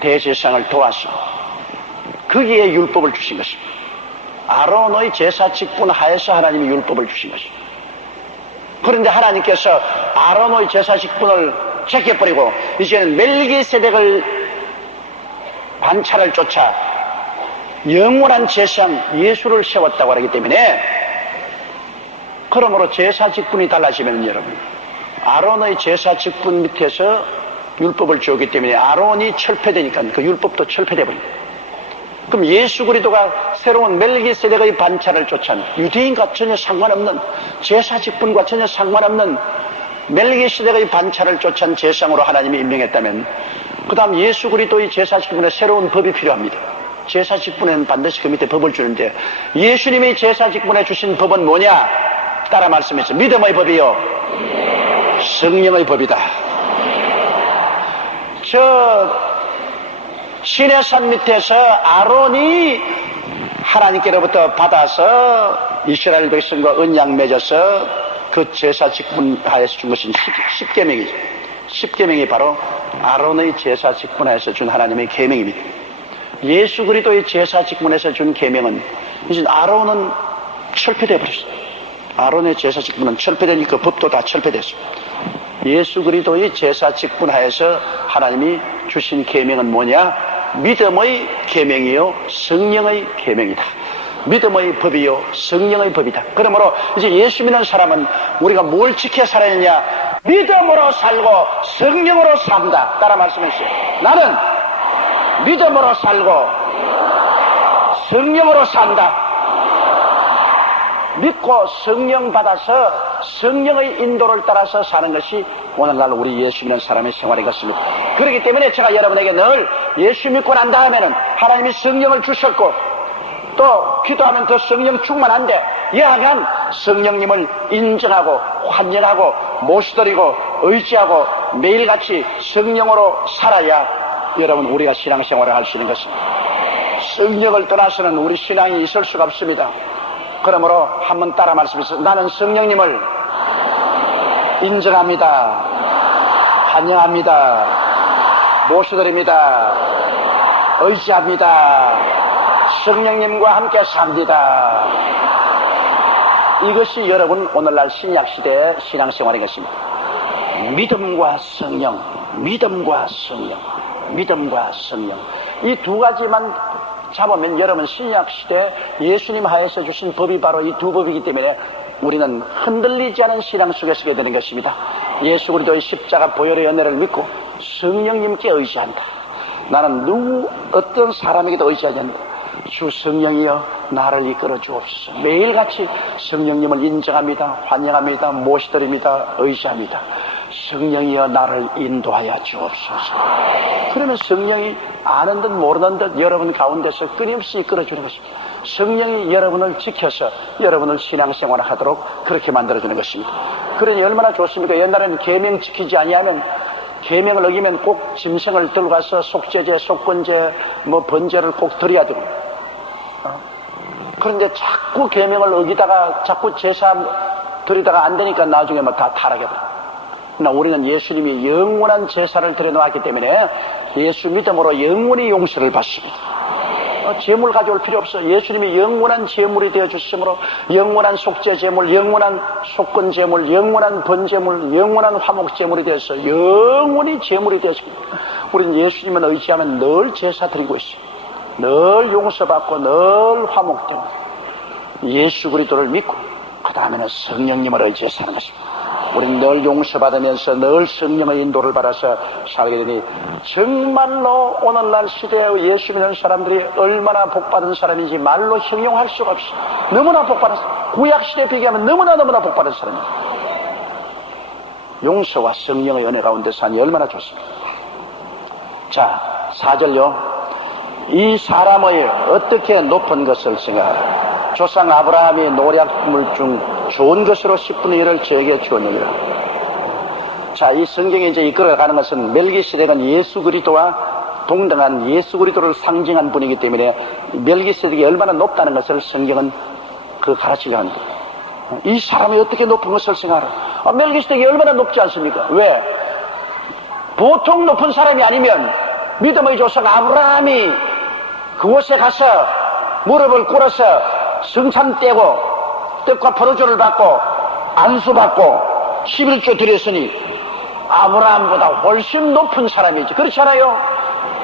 대제사장을 도와서 거기에 율법을 주신 것입니다. 아론의 제사 직분 하에서 하나님이 율법을 주신 것입니다. 그런데 하나님께서 아론의 제사 직분을 제껴버리고 이제는 멜기세덱을 반차를 쫓아 영원한 제사장 예수를 세웠다고 하기 때문에 그러므로 제사 직분이 달라지면 여러분 아론의 제사 직분 밑에서 율법을 주었기 때문에 아론이 철폐되니까 그 율법도 철폐되어버립니다. 그럼 예수 그리스도가 새로운 멜기세덱의 반차를 쫓은 유대인과 전혀 상관없는 제사 직분과 전혀 상관없는 멜기세덱의 반차를 쫓은 제사장으로 하나님이 임명했다면 그 다음 예수 그리스도의 제사 직분에 새로운 법이 필요합니다. 제사 직분에는 반드시 그 밑에 법을 주는데 예수님이 제사 직분에 주신 법은 뭐냐? 따라 말씀했죠. 믿음의 법이요 성령의 법이다. 저 시내산 밑에서 아론이 하나님께로부터 받아서 이스라엘 백성과 언약 맺어서 그 제사 직분 하에서 준 것은 10계명이죠. 10계명이 바로 아론의 제사 직분 하에서 준 하나님의 계명입니다. 예수 그리스도의 제사 직분에서 준 계명은 이제 아론은 철폐되어 버렸어요. 아론의 제사 직분은 철폐되니까 법도 다 철폐됐어요. 예수 그리스도의 제사 직분 하에서 하나님이 주신 계명은 뭐냐? 믿음의 계명이요 성령의 계명이다. 믿음의 법이요 성령의 법이다. 그러므로 이제 예수 믿는 사람은 우리가 뭘 지켜 살아야 하냐? 믿음으로 살고 성령으로 산다. 따라 말씀하세요. 나는 믿음으로 살고 성령으로 산다. 믿고 성령 받아서 성령의 인도를 따라서 사는 것이 오늘날 우리 예수 믿는 사람의 생활인 것입니다. 그렇기 때문에 제가 여러분에게 늘 예수 믿고 난 다음에는 하나님이 성령을 주셨고 또 기도하면 더 성령 충만한데 이하면 성령님을 인정하고 환영하고 모시드리고 의지하고 매일같이 성령으로 살아야 여러분 우리가 신앙생활을 할 수 있는 것입니다. 성령을 떠나서는 우리 신앙이 있을 수가 없습니다. 그러므로 한번 따라 말씀해서 나는 성령님을 인정합니다. 환영합니다. 모시드립니다. 의지합니다. 성령님과 함께 삽니다. 이것이 여러분 오늘날 신약시대의 신앙생활인 것입니다. 믿음과 성령, 믿음과 성령, 믿음과 성령. 이 두 가지만 잡으면 여러분 신약시대 예수님 하에서 주신 법이 바로 이 두 법이기 때문에 우리는 흔들리지 않은 신앙 속에 서게 되는 것입니다. 예수 그리스도의 십자가 보혈의 은혜를 믿고 성령님께 의지한다. 나는 어떤 사람에게도 의지하지 않는다. 주 성령이여 나를 이끌어 주옵소서. 매일같이 성령님을 인정합니다. 환영합니다. 모시드립니다. 의지합니다. 성령이여 나를 인도하여 주옵소서. 그러면 성령이 아는 듯 모르는 듯 여러분 가운데서 끊임없이 이끌어 주는 것입니다. 성령이 여러분을 지켜서 여러분을 신앙생활을 하도록 그렇게 만들어주는 것입니다. 그러니 얼마나 좋습니까? 옛날에는 계명 지키지 아니하면 계명을 어기면 꼭 짐승을 들고 가서 속죄제, 속건제, 번제를 꼭 드려야 되고. 그런데 자꾸 계명을 어기다가 자꾸 제사 드리다가 안 되니까 나중에 다 타락해 버려. 그러나 우리는 예수님이 영원한 제사를 드려놓았기 때문에 예수 믿음으로 영원히 용서를 받습니다. 제물 가져올 필요 없어. 예수님이 영원한 제물이 되어 주심으로 영원한 속죄 제물, 영원한 속건 제물, 영원한 번제물, 영원한 화목 제물이 되어서 영원히 제물이 되었습니다. 우리는 예수님을 의지하면 늘 제사 드리고 있어요. 늘 용서받고 늘 화목되고 예수 그리스도를 믿고 그 다음에는 성령님을 의지해 사는 것입니다. 우리는 늘 용서받으면서 늘 성령의 인도를 받아서 살게 되니 정말로 오늘날 시대에 예수 믿는 사람들이 얼마나 복받은 사람인지 말로 형용할 수가 없어. 너무나 복받은 사람. 구약시대에 비교하면 너무나 복받은 사람이에요. 용서와 성령의 은혜 가운데 사니 얼마나 좋습니까? 자, 4절요. 이 사람의 어떻게 높은 것을 생각하라. 조상 아브라함이 노략물 중 좋은 것으로 10분의 1을 저에게 주었느니라. 자, 이 성경에 이제 이끌어가는 것은 멜기세덱은 예수 그리스도와 동등한 예수 그리스도를 상징한 분이기 때문에 멜기세덱이 얼마나 높다는 것을 성경은 가르치려 합니다. 이 사람이 어떻게 높은 것을 생각하라. 멜기세덱이 얼마나 높지 않습니까? 왜? 보통 높은 사람이 아니면 믿음의 조상 아브라함이 그곳에 가서 무릎을 꿇어서 성찬 떼고 떡과 포도주를 받고 안수받고 11조 드렸으니 아브라함보다 훨씬 높은 사람이지. 그렇지 않아요?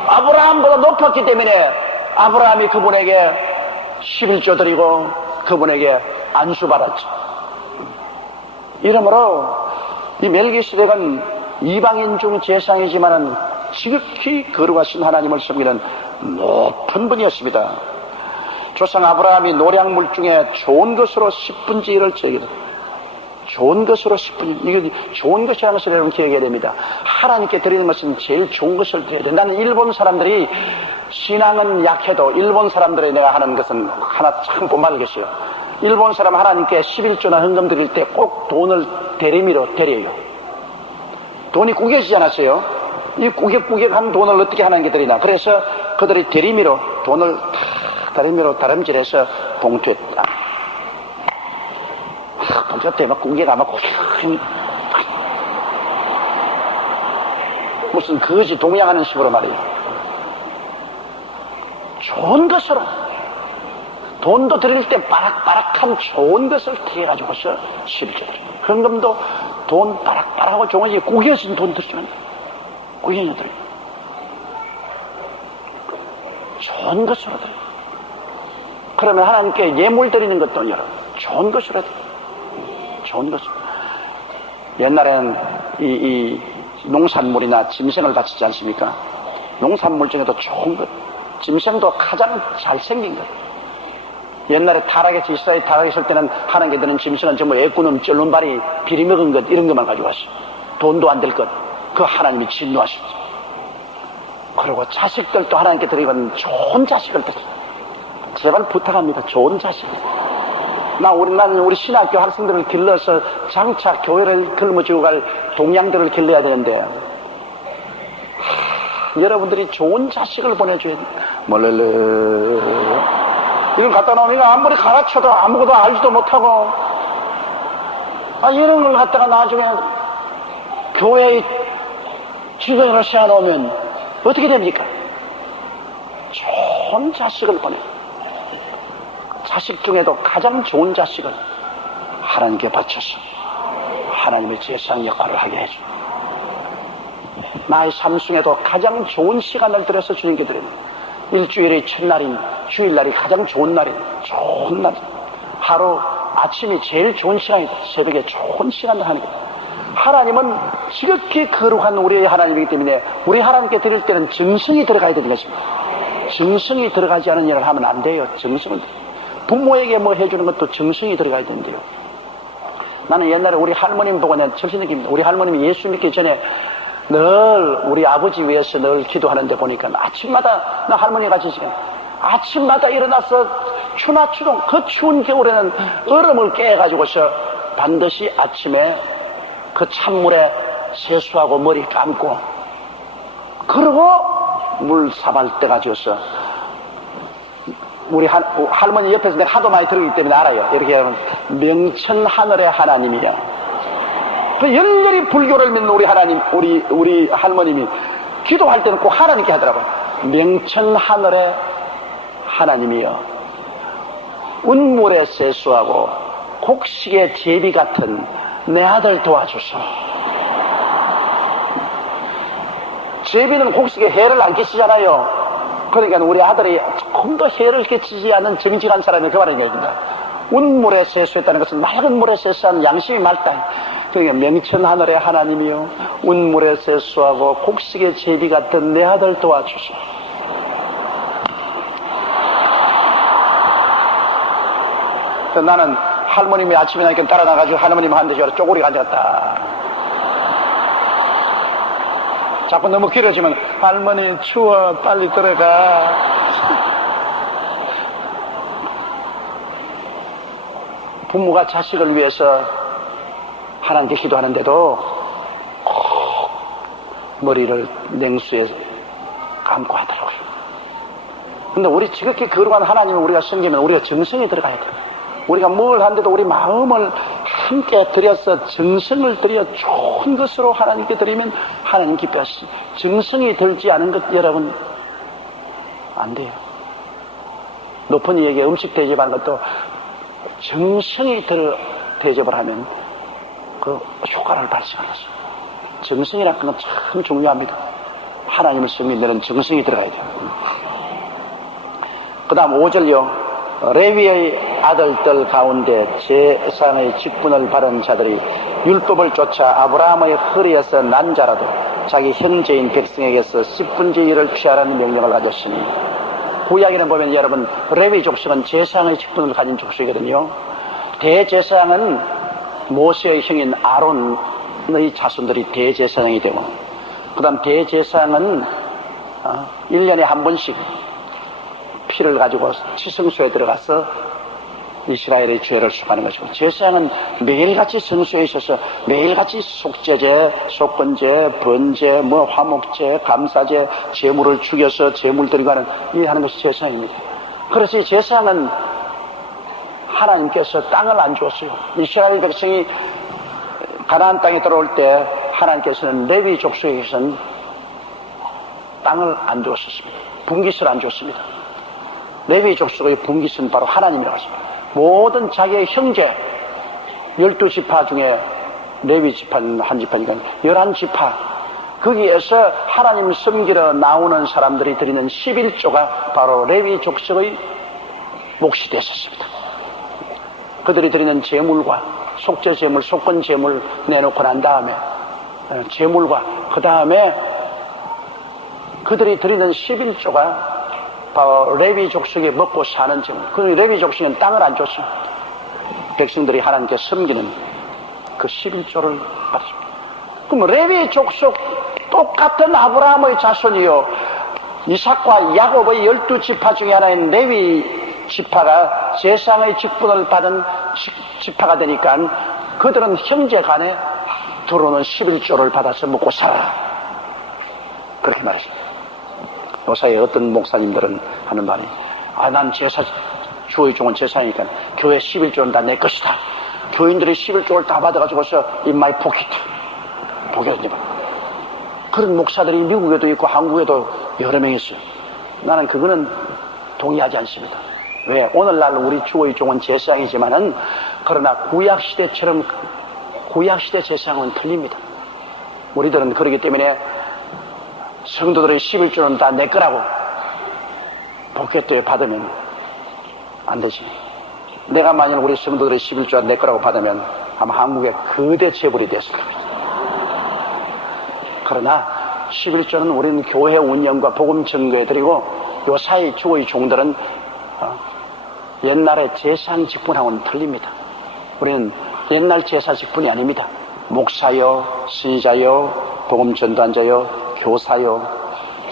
아브라함보다 높았기 때문에 아브라함이 그분에게 11조 드리고 그분에게 안수받았죠. 이러므로 이 멜기세덱은 이방인 중 제상이지만은 지극히 거룩하신 하나님을 섬기는 높은 분이었습니다. 조상 아브라함이 노략물 중에 좋은 것으로 10분의 1을 제기했다. 좋은 것으로 10분의 1. 이게 좋은 것이라는 것을 여러분 기억해야 됩니다. 하나님께 드리는 것은 제일 좋은 것을 드려야 돼. 나는 일본 사람들이 신앙은 약해도 일본 사람들이 내가 하는 것은 하나 참 본받을 것이에요. 일본 사람 하나님께 11조나 헌금 드릴 때 꼭 돈을 대리미로 드려요. 돈이 구겨지지 않았어요. 이 꾸역꾸역한 돈을 어떻게 하나님께 드리나. 그래서 그들이 대리미로 돈을 다리미로 다름질해서 봉투에 딱 봉투에 막 꾸역가 막 무슨 거지 동양하는 식으로 말이에요. 좋은 것으로 돈도 드릴 때 바락바락한 좋은 것을 태워가지고서 실제 헌금도 돈 바락바락하고 종아지 구겨진 돈 드리면 구겨진 돈 좋은 것으로 드려. 그러면 하나님께 예물 드리는 것도 여러분 좋은 것으로 드려. 좋은 것으로. 옛날에는 이 농산물이나 짐승을 바치지 않습니까? 농산물 중에도 좋은 것, 짐승도 가장 잘생긴 것. 옛날에 타락에서 이스라엘 타락했을 때는 하나님께 드는 짐승은 전부 애꾸는 쫄눈발이 비리먹은 것 이런 것만 가지고 왔어요. 돈도 안 될 것. 그 하나님이 진노하셨죠. 그리고 자식들도 하나님께 드리면 좋은 자식을 드리고, 제발 부탁합니다. 좋은 자식. 나는 우리 신학교 학생들을 길러서 장차 교회를 걸머쥐고 갈 동양들을 길러야 되는데, 여러분들이 좋은 자식을 보내줘야 돼. 몰랄르. 이걸 갖다 놓으면 아무리 가르쳐도 아무것도 알지도 못하고, 이런 걸 갖다가 나중에 교회의 주변으로 세워놓으면 어떻게 됩니까? 좋은 자식을 보내. 자식 중에도 가장 좋은 자식을 하나님께 바쳐서 하나님의 제사장 역할을 하게 해줘. 나의 삶 중에도 가장 좋은 시간을 들여서 주님께 드립니다. 일주일의 첫날인 주일날이 가장 좋은 날이에요. 좋은 날. 하루 아침이 제일 좋은 시간이다. 새벽에 좋은 시간을 하는 거예요. 하나님은 지극히 거룩한 우리의 하나님이기 때문에 우리 하나님께 드릴 때는 정성이 들어가야 되는 것입니다. 정성이 들어가지 않은 일을 하면 안 돼요. 정성을. 부모에게 뭐 해주는 것도 정성이 들어가야 되는데요. 나는 옛날에 우리 할머님 보고 내가 철새 느낍니다. 우리 할머님이 예수 믿기 전에 늘 우리 아버지 위해서 늘 기도하는데 보니까 아침마다, 나 할머니 같이 지금 아침마다 일어나서 추나 추동, 그 추운 겨울에는 얼음을 깨가지고서 반드시 아침에 그 찬물에 세수하고 머리 감고, 그리고 물 사발 떠가지고서 우리 할머니 옆에서 내가 하도 많이 들었기 때문에 알아요. 이렇게 하면 명천 하늘의 하나님이요. 그 열렬히 불교를 믿는 우리 하나님, 우리 할머님이 기도할 때는 꼭 하나님께 하더라고요. 명천 하늘의 하나님이여, 운물에 세수하고 곡식의 제비 같은 내 아들 도와주소. 제비는 곡식에 해를 안 끼치잖아요. 그러니까 우리 아들이 조금도 해를 끼치지 않는 정직한 사람이 그 말을 얘기합니다. 운물에 세수했다는 것은 맑은 물에 세수한 양심이 맑다. 그러니까 명천 하늘의 하나님이요, 운물에 세수하고 곡식의 제비 같은 내 아들 도와주소. 나는 할머님이 아침에 나니까 따라 나가지고 할머님 한 대 쪼그리고 앉았다. 자꾸 너무 길어지면 할머니 추워 빨리 들어가. 부모가 자식을 위해서 하나님께 기도하는데도 꼭 머리를 냉수에 감고 하더라고요. 근데 우리 지극히 거룩한 하나님을 우리가 섬기면 우리가 정성이 들어가야 돼요. 우리가 뭘 한데도 우리 마음을 함께 들여서 정성을 들여 좋은 것으로 하나님께 드리면 하나님 기뻐하시죠. 정성이 들지 않은 것 여러분 안 돼요. 높은 이에게 음식 대접하는 것도 정성이 들어 대접을 하면 그 효과를 발생하죠. 정성이라는 건 참 중요합니다. 하나님을 섬기는 데는 정성이 들어가야 돼요. 그 다음 5절요. 레위의 아들들 가운데 제사장의 직분을 받은 자들이 율법을 쫓아 아브라함의 허리에서 난 자라도 자기 형제인 백성에게서 10분의 1을 취하라는 명령을 가졌으니, 구약에는 보면 여러분 레위 족속은 제사장의 직분을 가진 족속이거든요. 대제사장은 모세의 형인 아론의 자손들이 대제사장이 되고, 그 다음 대제사장은 1년에 한 번씩 피를 가지고 치성소에 들어가서 이스라엘의 죄를 속하는 것이고, 제사장은 매일같이 성소에 있어서 매일같이 속죄제, 속건제, 번제, 화목제, 감사제, 제물을 죽여서 제물 드리고 하는 것이 제사장입니다. 그래서 이 제사장은 하나님께서 땅을 안 주었어요. 이스라엘 백성이 가나안 땅에 들어올 때 하나님께서는 레위 족속에게서는 땅을 안 주었습니다. 분깃을 안 줬습니다. 레위 족속의 분깃은 바로 하나님이라고 하십니다. 모든 자기의 형제 12지파 중에 레위 지파는 한 지파니까 11지파, 거기에서 하나님 섬기러 나오는 사람들이 드리는 11조가 바로 레위 족속의 몫이 됐었습니다. 그들이 드리는 제물과 속죄 제물, 속건 제물 내놓고 난 다음에 제물과 그 다음에 그들이 드리는 11조가 바로 레위 족속이 먹고 사는 제물. 그 레위 족속은 땅을 안 줬어요. 백성들이 하나님께 섬기는 그 11조를 받습니다. 그럼 레위 족속 똑같은 아브라함의 자손이요, 이삭과 야곱의 12지파 중에 하나인 레위 지파가 제사장의 직분을 받은 지파가 되니까 그들은 형제 간에 들어오는 11조를 받아서 먹고 살아라. 그렇게 말했습니다. 요사이 어떤 목사님들은 하는 말이, 난 주의 종은 제사니까 교회 11조는 다 내 것이다. 교인들이 11조를 다 받아가지고서 in my pocket. 포켓. 그런 목사들이 미국에도 있고 한국에도 여러 명 있어요. 나는 그거는 동의하지 않습니다. 왜? 오늘날 우리 주의 종은 제사장이지만은 그러나 구약시대처럼 구약시대 제사장은 틀립니다. 우리들은 그렇기 때문에 성도들의 11조는 다 내 거라고 포켓도에 받으면 안 되지. 내가 만약 우리 성도들의 11조가 내 거라고 받으면 아마 한국에 거대 재벌이 됐을 겁니다. 그러나 11조는 우리는 교회 운영과 복음 증거에 드리고 요 사이 주의 종들은 옛날에 제사장 직분하고는 틀립니다. 우리는 옛날 제사 직분이 아닙니다. 목사요, 신자요, 복음 전도한자요, 교사요,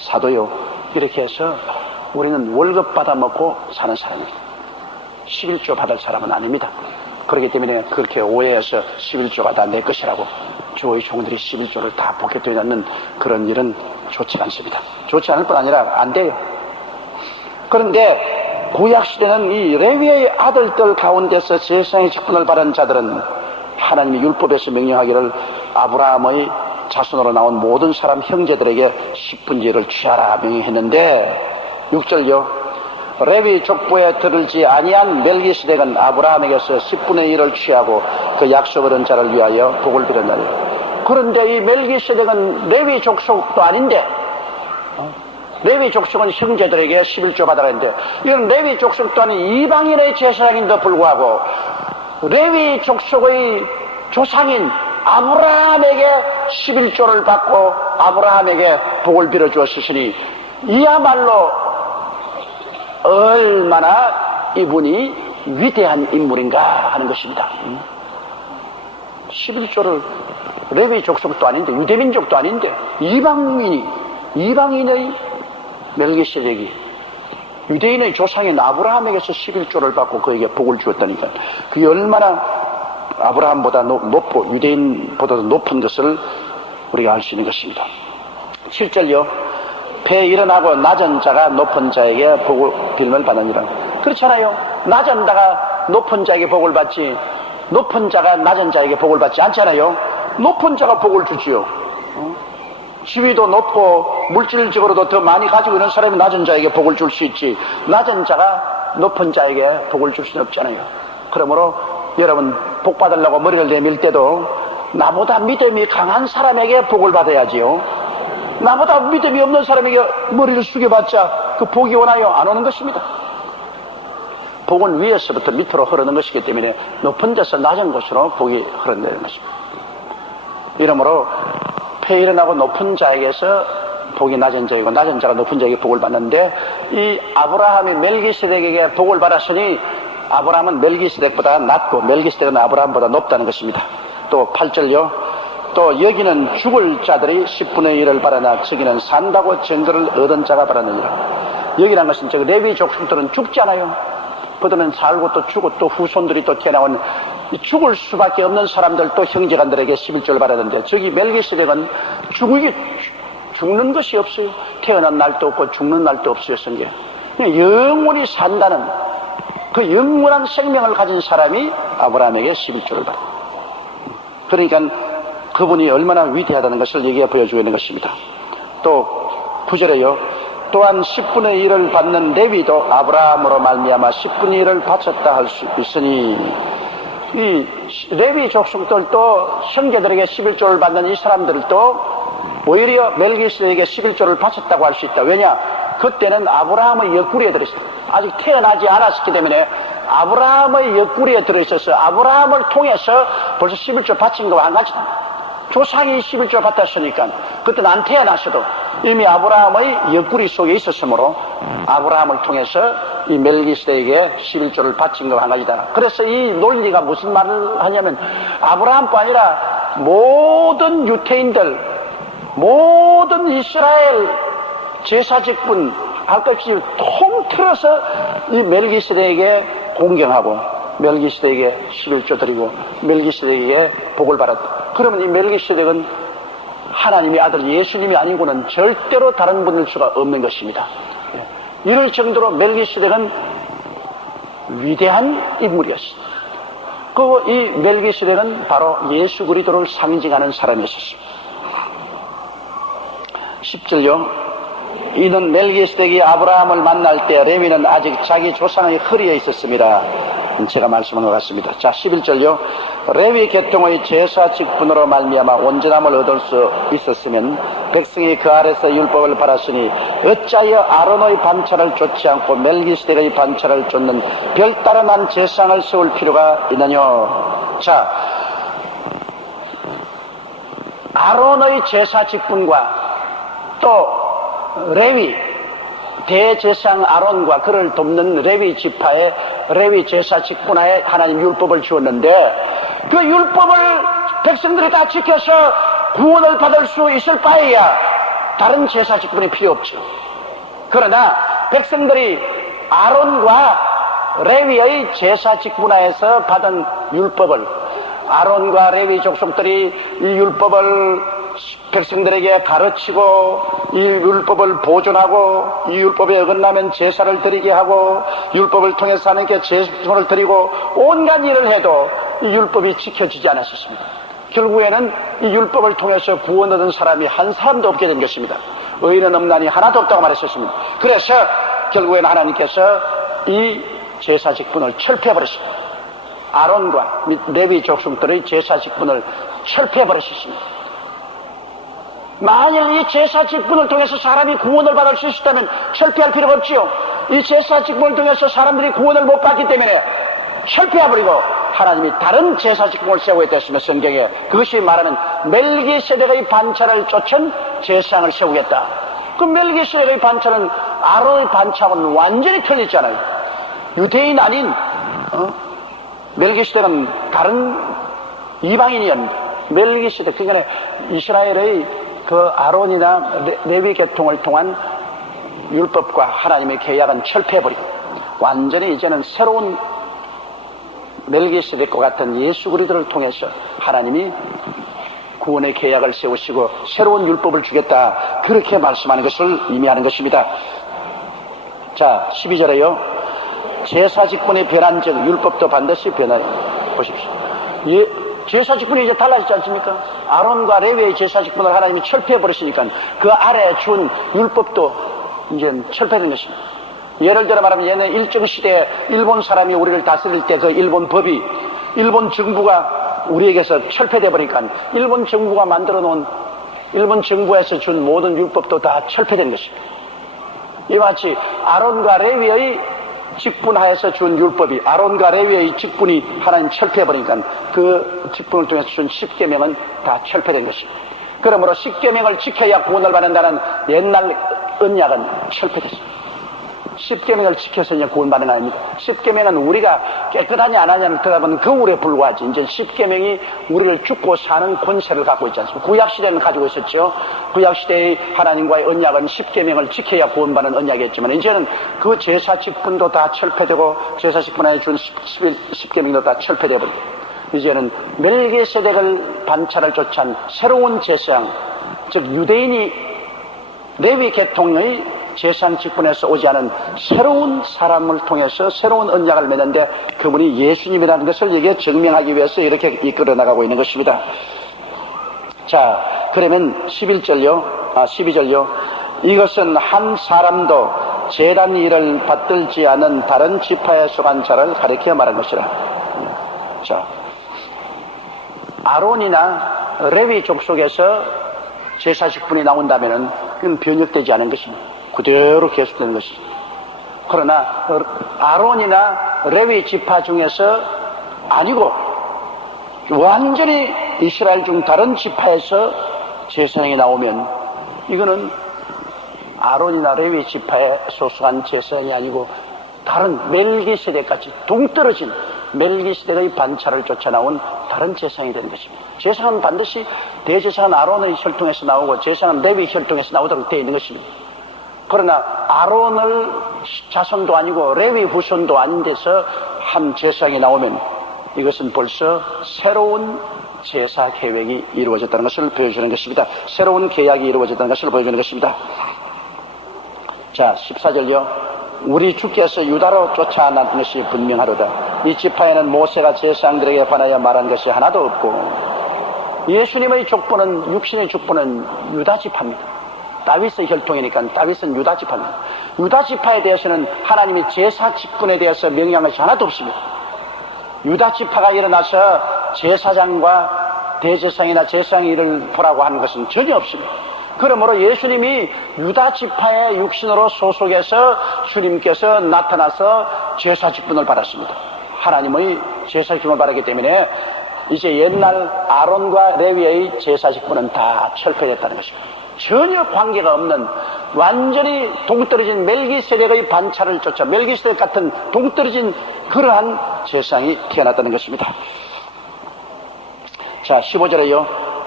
사도요, 이렇게 해서 우리는 월급 받아 먹고 사는 사람입니다. 11조 받을 사람은 아닙니다. 그렇기 때문에 그렇게 오해해서 11조가 다 내 것이라고 주의 종들이 11조를 다 포켓도에 넣는 그런 일은 좋지 않습니다. 좋지 않을 뿐 아니라 안 돼요. 그런데 구약시대는 이 레위의 아들들 가운데서 제사장의 직분을 받은 자들은 하나님이 율법에서 명령하기를 아브라함의 자손으로 나온 모든 사람 형제들에게 10분의 1을 취하라 명령했는데 6절요. 레위 족보에 들을지 아니한 멜기스덱은 아브라함에게서 10분의 1을 취하고 그 약속을 얻은 자를 위하여 복을 빌었나요. 그런데 이 멜기스덱은 레위 족속도 아닌데 레위 족속은 형제들에게 11조 받아라 했는데 이건 레위 족속도 아닌 이방인의 제사장인데도 불구하고 레위 족속의 조상인 아브라함에게 11조를 받고 아브라함에게 복을 빌어주었으니 이야말로 얼마나 이분이 위대한 인물인가 하는 것입니다. 11조를 레위 족속도 아닌데 유대민족도 아닌데 이방인의 멜기세덱이 유대인의 조상인 아브라함에게서 11조를 받고 그에게 복을 주었다니까 그게 얼마나 아브라함보다 높고 유대인보다도 높은 것을 우리가 알 수 있는 것입니다. 7절요. 배 일어나고 낮은 자가 높은 자에게 복을 빌면 받느니라. 그렇잖아요. 낮은 자가 높은 자에게 복을 받지 높은 자가 낮은 자에게 복을 받지 않잖아요. 높은 자가 복을 주지요. 지위도 높고 물질적으로도 더 많이 가지고 있는 사람이 낮은 자에게 복을 줄 수 있지 낮은 자가 높은 자에게 복을 줄 수는 없잖아요. 그러므로 여러분 복 받으려고 머리를 내밀 때도 나보다 믿음이 강한 사람에게 복을 받아야지요. 나보다 믿음이 없는 사람에게 머리를 숙여봤자 그 복이 오나요? 안 오는 것입니다. 복은 위에서부터 밑으로 흐르는 것이기 때문에 높은 데서 낮은 곳으로 복이 흐른다는 것입니다. 이러므로 폐 일어나고 높은 자에게서 복이 낮은 자이고 낮은 자가 높은 자에게 복을 받는데 이 아브라함이 멜기세덱에게 복을 받았으니 아브라함은 멜기세덱보다 낮고 멜기세덱은 아브라함보다 높다는 것입니다. 또 8절요. 또 여기는 죽을 자들이 10분의 1을 바라나 저기는 산다고 증거를 얻은 자가 바라느니라. 여기란 것은 저 레위 족속들은 죽잖아요. 그들은 살고 또 죽고 또 후손들이 또 태어나온 죽을 수밖에 없는 사람들 또 형제간들에게 11조를 받았는데 저기 멜기세덱은 죽는 것이 없어요. 태어난 날도 없고 죽는 날도 없어요. 성경 영원히 산다는 그 영원한 생명을 가진 사람이 아브라함에게 11조를 받아요. 그러니까 그분이 얼마나 위대하다는 것을 얘기해 보여주고 있는 것입니다. 또 9절에요. 또한 10분의 1을 받는 레위도 아브라함으로 말미암아 10분의 1을 바쳤다 할 수 있으니 이 레위 족속들도 형제들에게 11조를 받는 이 사람들도 오히려 멜기세덱에게 11조를 바쳤다고 할 수 있다. 왜냐? 그때는 아브라함의 옆구리에 들어있어요. 아직 태어나지 않았기 때문에 아브라함의 옆구리에 들어있어서 아브라함을 통해서 벌써 11조 바친 거와 한 가지다. 조상이 11조 받았으니까 그때는 안 태어나셔도 이미 아브라함의 옆구리 속에 있었으므로 아브라함을 통해서 이 멜기세덱에게 11조를 바친 거 한 가지다. 그래서 이 논리가 무슨 말을 하냐면 아브라함뿐 아니라 모든 유태인들 모든 이스라엘 제사 직분 할 것 없이 통틀어서 이 멜기세덱에게 공경하고 멜기세덱에게 11조 드리고 멜기세덱에게 복을 받았다. 그러면 이 멜기세덱은 하나님의 아들 예수님이 아니고는 절대로 다른 분일 수가 없는 것입니다. 이럴 정도로 멜기세덱은 위대한 인물이었습니다. 그 이 멜기세덱은 바로 예수 그리스도를 상징하는 사람이었습니다. 10절요. 이는 멜기세덱이 아브라함을 만날 때 레위는 아직 자기 조상의 허리에 있었습니다. 제가 말씀한 것 같습니다. 자, 11절요. 레위 계통의 제사 직분으로 말미암아 온전함을 얻을 수 있었으면 백성이 그 아래서 율법을 받았으니 어찌하여 아론의 반차를 쫓지 않고 멜기세덱의 반차를 쫓는 별다른 한 제사장을 세울 필요가 있느냐. 자, 아론의 제사 직분과 또 레위 대제사장 아론과 그를 돕는 레위 지파의 레위 제사 직분하에 하나님 율법을 주었는데 그 율법을 백성들이 다 지켜서 구원을 받을 수 있을 바에야 다른 제사 직분이 필요 없죠. 그러나 백성들이 아론과 레위의 제사 직분하에서 받은 율법을 아론과 레위 족속들이 이 율법을 백성들에게 가르치고 이 율법을 보존하고 이 율법에 어긋나면 제사를 드리게 하고 율법을 통해서 하나님께 제사를 드리고 온갖 일을 해도 이 율법이 지켜지지 않았습니다. 결국에는 이 율법을 통해서 구원 얻은 사람이 한 사람도 없게 된 것입니다. 의인은 없나니 하나도 없다고 말했었습니다. 그래서 결국에는 하나님께서 이 제사 직분을 철폐해버렸습니다. 아론과 레위 족속들의 제사 직분을 철폐해버렸습니다. 만일 이 제사 직분을 통해서 사람이 구원을 받을 수 있었다면 철폐할 필요가 없지요. 이 제사 직분을 통해서 사람들이 구원을 못 받기 때문에 철폐해버리고 하나님이 다른 제사 직분을 세우겠다 했으면 성경에 그것이 말하는 멜기세덱의 반차를 쫓은 제사장을 세우겠다. 그 멜기세덱의 반차는 아론의 반차하고는 완전히 틀렸잖아요. 유대인 아닌 멜기세덱은 다른 이방인이었는데 멜기세덱 그러니까 이스라엘의 그 아론이나 레위 계통을 통한 율법과 하나님의 계약은 철폐해버리고 완전히 이제는 새로운 멜기세덱과 같은 예수 그리스도를 통해서 하나님이 구원의 계약을 세우시고 새로운 율법을 주겠다 그렇게 말씀하는 것을 의미하는 것입니다. 자, 12절에요. 제사 직분이 변한즉 율법도 반드시 변하리. 보십시오. 제사 직분이 이제 달라지지 않습니까? 아론과 레위의 제사 직분을 하나님이 철폐해버렸으니까 그 아래에 준 율법도 이제 철폐된 것입니다. 예를 들어 말하면 얘네 일정 시대에 일본 사람이 우리를 다스릴 때 그 일본 법이 일본 정부가 우리에게서 철폐돼 버리니까 일본 정부가 만들어 놓은 일본 정부에서 준 모든 율법도 다 철폐된 것입니다. 이와 같이 아론과 레위의 직분하에서 준 율법이 아론과 레위의 직분이 하나님 철폐해버리니까 그 직분을 통해서 준 십계명은 다 철폐된 것입니다. 그러므로 십계명을 지켜야 구원을 받는다는 옛날 언약은 철폐됐습니다. 십계명을 지켜서 이제 구원받는 거 아닙니까? 십계명은 우리가 깨끗하냐 안 하냐는 그거는 거울에 불과하지. 이제 십계명이 우리를 죽고 사는 권세를 갖고 있지 않습니까? 구약시대는 가지고 있었죠. 구약시대의 하나님과의 언약은 십계명을 지켜야 구원받는 언약이었지만 이제는 그 제사 직분도 다 철폐되고 제사 직분에 준 십계명도 다 철폐되어버리고 이제는 멜기세덱을 반차를 쫓은 새로운 제사장, 즉 유대인이 레위 계통의 제사장 직분에서 오지 않은 새로운 사람을 통해서 새로운 언약을 맺는데 그분이 예수님이라는 것을 이게 증명하기 위해서 이렇게 이끌어 나가고 있는 것입니다. 자, 그러면 12절요. 이것은 한 사람도 제단 일을 받들지 않은 다른 지파에 속한 자를 가리켜 말한 것이라. 자, 아론이나 레위 족속에서 제사 직분이 나온다면은 그건 변혁되지 않은 것입니다. 그대로 계속되는 것이죠. 그러나 아론이나 레위 지파 중에서 아니고 완전히 이스라엘 중 다른 지파에서 제사장이 나오면 이거는 아론이나 레위 지파에 소속한 제사장이 아니고 다른 멜기세덱같이 동떨어진 멜기세덱의 반차를 쫓아 나온 다른 제사장이 되는 것입니다. 제사장은 반드시 대제사장은 아론의 혈통에서 나오고 제사장은 레위 혈통에서 나오도록 되어 있는 것입니다. 그러나 아론을 자손도 아니고 레위 후손도 아닌 데서 한 제사장이 나오면 이것은 벌써 새로운 제사 계획이 이루어졌다는 것을 보여주는 것입니다. 새로운 계약이 이루어졌다는 것을 보여주는 것입니다. 자, 14절요. 우리 주께서 유다로 쫓아난 것이 분명하로다. 이 지파에는 모세가 제사장들에게 관하여 말한 것이 하나도 없고, 예수님의 족보는, 육신의 족보는 유다 지파입니다. 다윗의 혈통이니까 다윗은 유다 지파입니다. 유다 지파에 대해서는 하나님이 제사 직분에 대해서 명령한 것이 하나도 없습니다. 유다 지파가 일어나서 제사장과 대제사장이나 제사장 일을 보라고 하는 것은 전혀 없습니다. 그러므로 예수님이 유다 지파의 육신으로 소속해서 주님께서 나타나서 제사 직분을 받았습니다. 하나님의 제사 직분을 받았기 때문에 이제 옛날 아론과 레위의 제사 직분은 다 철폐됐다는 것입니다. 전혀 관계가 없는 완전히 동떨어진 멜기세덱의 반차를 쫓아 멜기세덱 같은 동떨어진 그러한 제사장이 태어났다는 것입니다. 자, 15절에요.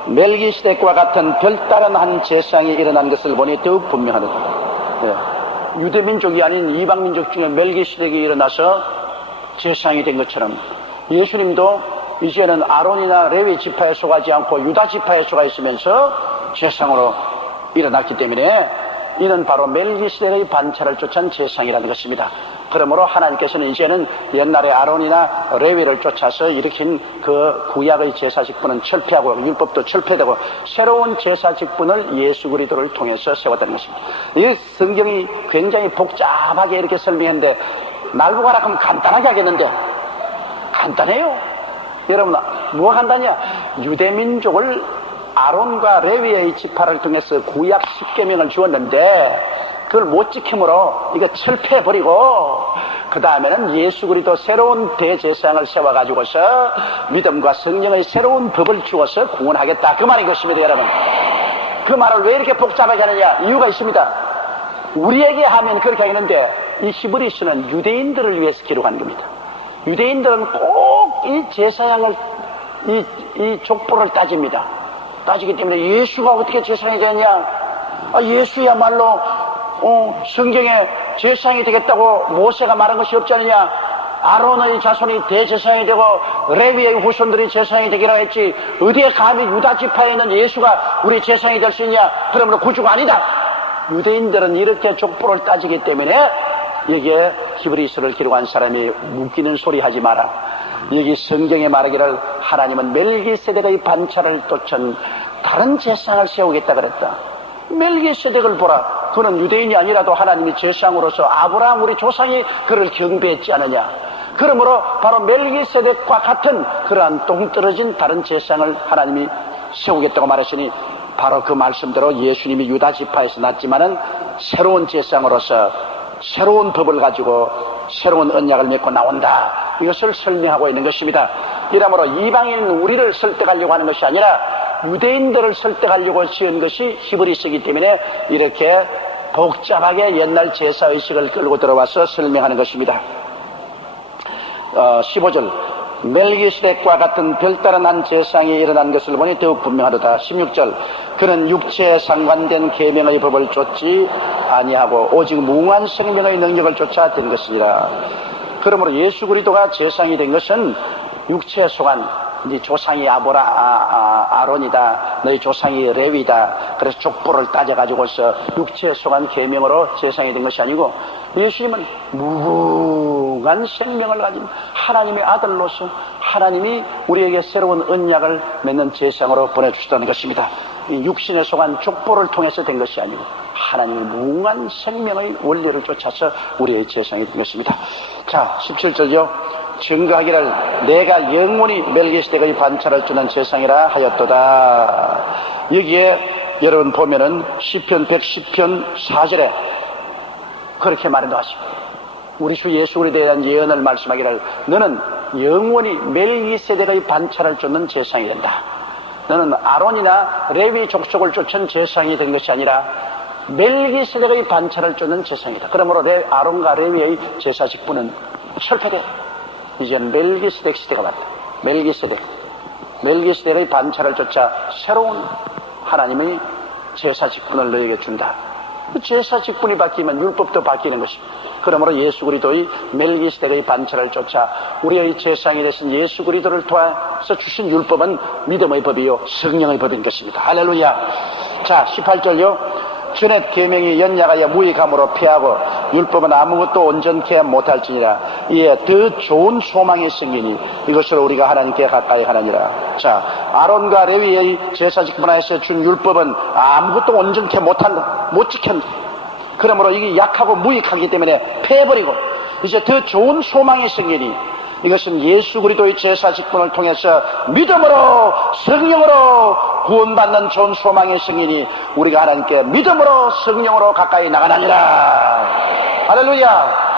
멜기세덱과 같은 별다른 한 제사장이 일어난 것을 보니 더욱 분명하다. 네. 유대민족이 아닌 이방민족 중에 멜기세덱이 일어나서 제사장이 된 것처럼 예수님도 이제는 아론이나 레위 지파에 속하지 않고 유다 지파에 속하 있으면서 제사장으로 일어났기 때문에 이는 바로 멜기세덱의 반차를 쫓은 제사장이라는 것입니다. 그러므로 하나님께서는 이제는 옛날에 아론이나 레위를 쫓아서 일으킨 그 구약의 제사 직분은 철폐하고 율법도 철폐되고 새로운 제사 직분을 예수 그리스도를 통해서 세웠다는 것입니다. 이 성경이 굉장히 복잡하게 이렇게 설명했는데 날보고 하라 하면 간단하게 하겠는데 간단해요. 여러분 뭐가 간단하냐? 유대민족을 아론과 레위의 지파를 통해서 구약 10계명을 주었는데 그걸 못 지킴으로 이거 철폐해버리고 그 다음에는 예수 그리스도 새로운 대제사장을 세워가지고서 믿음과 성령의 새로운 법을 주어서 구원하겠다 그 말인 것입니다. 여러분 그 말을 왜 이렇게 복잡하게 하느냐? 이유가 있습니다. 우리에게 하면 그렇게 하겠는데 이 히브리서는 유대인들을 위해서 기록한 겁니다. 유대인들은 꼭 이 제사장을 이 족보를 따집니다. 따지기 때문에 예수가 어떻게 제사장이 되느냐? 예수야말로 성경에 제사장이 되겠다고 모세가 말한 것이 없지 않느냐? 아론의 자손이 대제사장이 되고 레위의 후손들이 제사장이 되기로 했지 어디에 감히 유다 지파에 있는 예수가 우리 제사장이 될 수 있냐? 그러므로 구주가 아니다. 유대인들은 이렇게 족보를 따지기 때문에 여기에 히브리서를 기록한 사람이 웃기는 소리 하지 마라. 여기 성경에 말하기를 하나님은 멜기세덱의 반차를 쫓은 다른 제사장을 세우겠다 그랬다. 멜기세덱을 보라. 그는 유대인이 아니라도 하나님이 제사장으로서 아브라함 우리 조상이 그를 경배했지 않느냐. 그러므로 바로 멜기세덱과 같은 그러한 동떨어진 다른 제사장을 하나님이 세우겠다고 말했으니 바로 그 말씀대로 예수님이 유다 지파에서 났지만은 새로운 제사장으로서 새로운 법을 가지고 새로운 언약을 맺고 나온다. 이것을 설명하고 있는 것입니다. 이러므로 이방인 우리를 설득하려고 하는 것이 아니라 유대인들을 설득하려고 지은 것이 히브리서이기 때문에 이렇게 복잡하게 옛날 제사의식을 끌고 들어와서 설명하는 것입니다. 15절 멜기세덱과 같은 별다른 한 제사장이 일어난 것을 보니 더욱 분명하다. 16절 그는 육체에 상관된 계명의 법을 쫓지 아니하고 오직 무한 생명의 능력을 쫓아 된 것이니라. 그러므로 예수 그리스도가 제사장이 된 것은 육체에 속한 네 조상이 아론이다, 너희 조상이 레위다. 그래서 족보를 따져가지고서 육체에 속한 계명으로 제사장이 된 것이 아니고 예수님은 무궁한 생명을 가진 하나님의 아들로서 하나님이 우리에게 새로운 언약을 맺는 제사장으로 보내주시다는 것입니다. 이 육신에 속한 족보를 통해서 된 것이 아니고 하나님의 무궁한 생명의 원리를 쫓아서 우리의 제사장이 된 것입니다. 자, 17절요. 증거하기를 내가 영원히 멜기세덱의 반차를 주는 제사장이라 하였도다. 여기에 여러분 보면은 시편 110편 4절에 그렇게 말해놓았습니다. 우리 주 예수 그리스도에 대한 예언을 말씀하기를 너는 영원히 멜기세덱의 반차를 쫓는 제사장이 된다. 너는 아론이나 레위 족속을 쫓은 제사장이 된 것이 아니라 멜기세덱의 반차를 쫓는 제사장이다. 그러므로 아론과 레위의 제사 직분은 철폐돼. 이제는 멜기세덱 시대가 왔다. 멜기세덱의 반차를 쫓아 새로운 하나님의 제사 직분을 너에게 준다. 제사 직분이 바뀌면 율법도 바뀌는 것입니다. 그러므로 예수 그리스도의 멜기세덱의 반차를 쫓아 우리의 제사장이 되신 예수 그리스도를 통해서 주신 율법은 믿음의 법이요 성령의 법인 것입니다. 할렐루야. 자, 18절요. 전에 계명이 연약하여 무익함으로 피하고 율법은 아무것도 온전케 못할지니라. 이에 더 좋은 소망이 생기니 이것으로 우리가 하나님께 가까이 가느니라. 자, 아론과 레위의 제사 직분하에서 준 율법은 아무것도 온전케 못 지켰는데, 그러므로 이게 약하고 무익하기 때문에 패해버리고 이제 더 좋은 소망이 생기니 이것은 예수 그리스도의 제사 직분을 통해서 믿음으로 성령으로 구원받는 좋은 소망이 생기니 우리가 하나님께 믿음으로 성령으로 가까이 나가느니라. 할렐루야.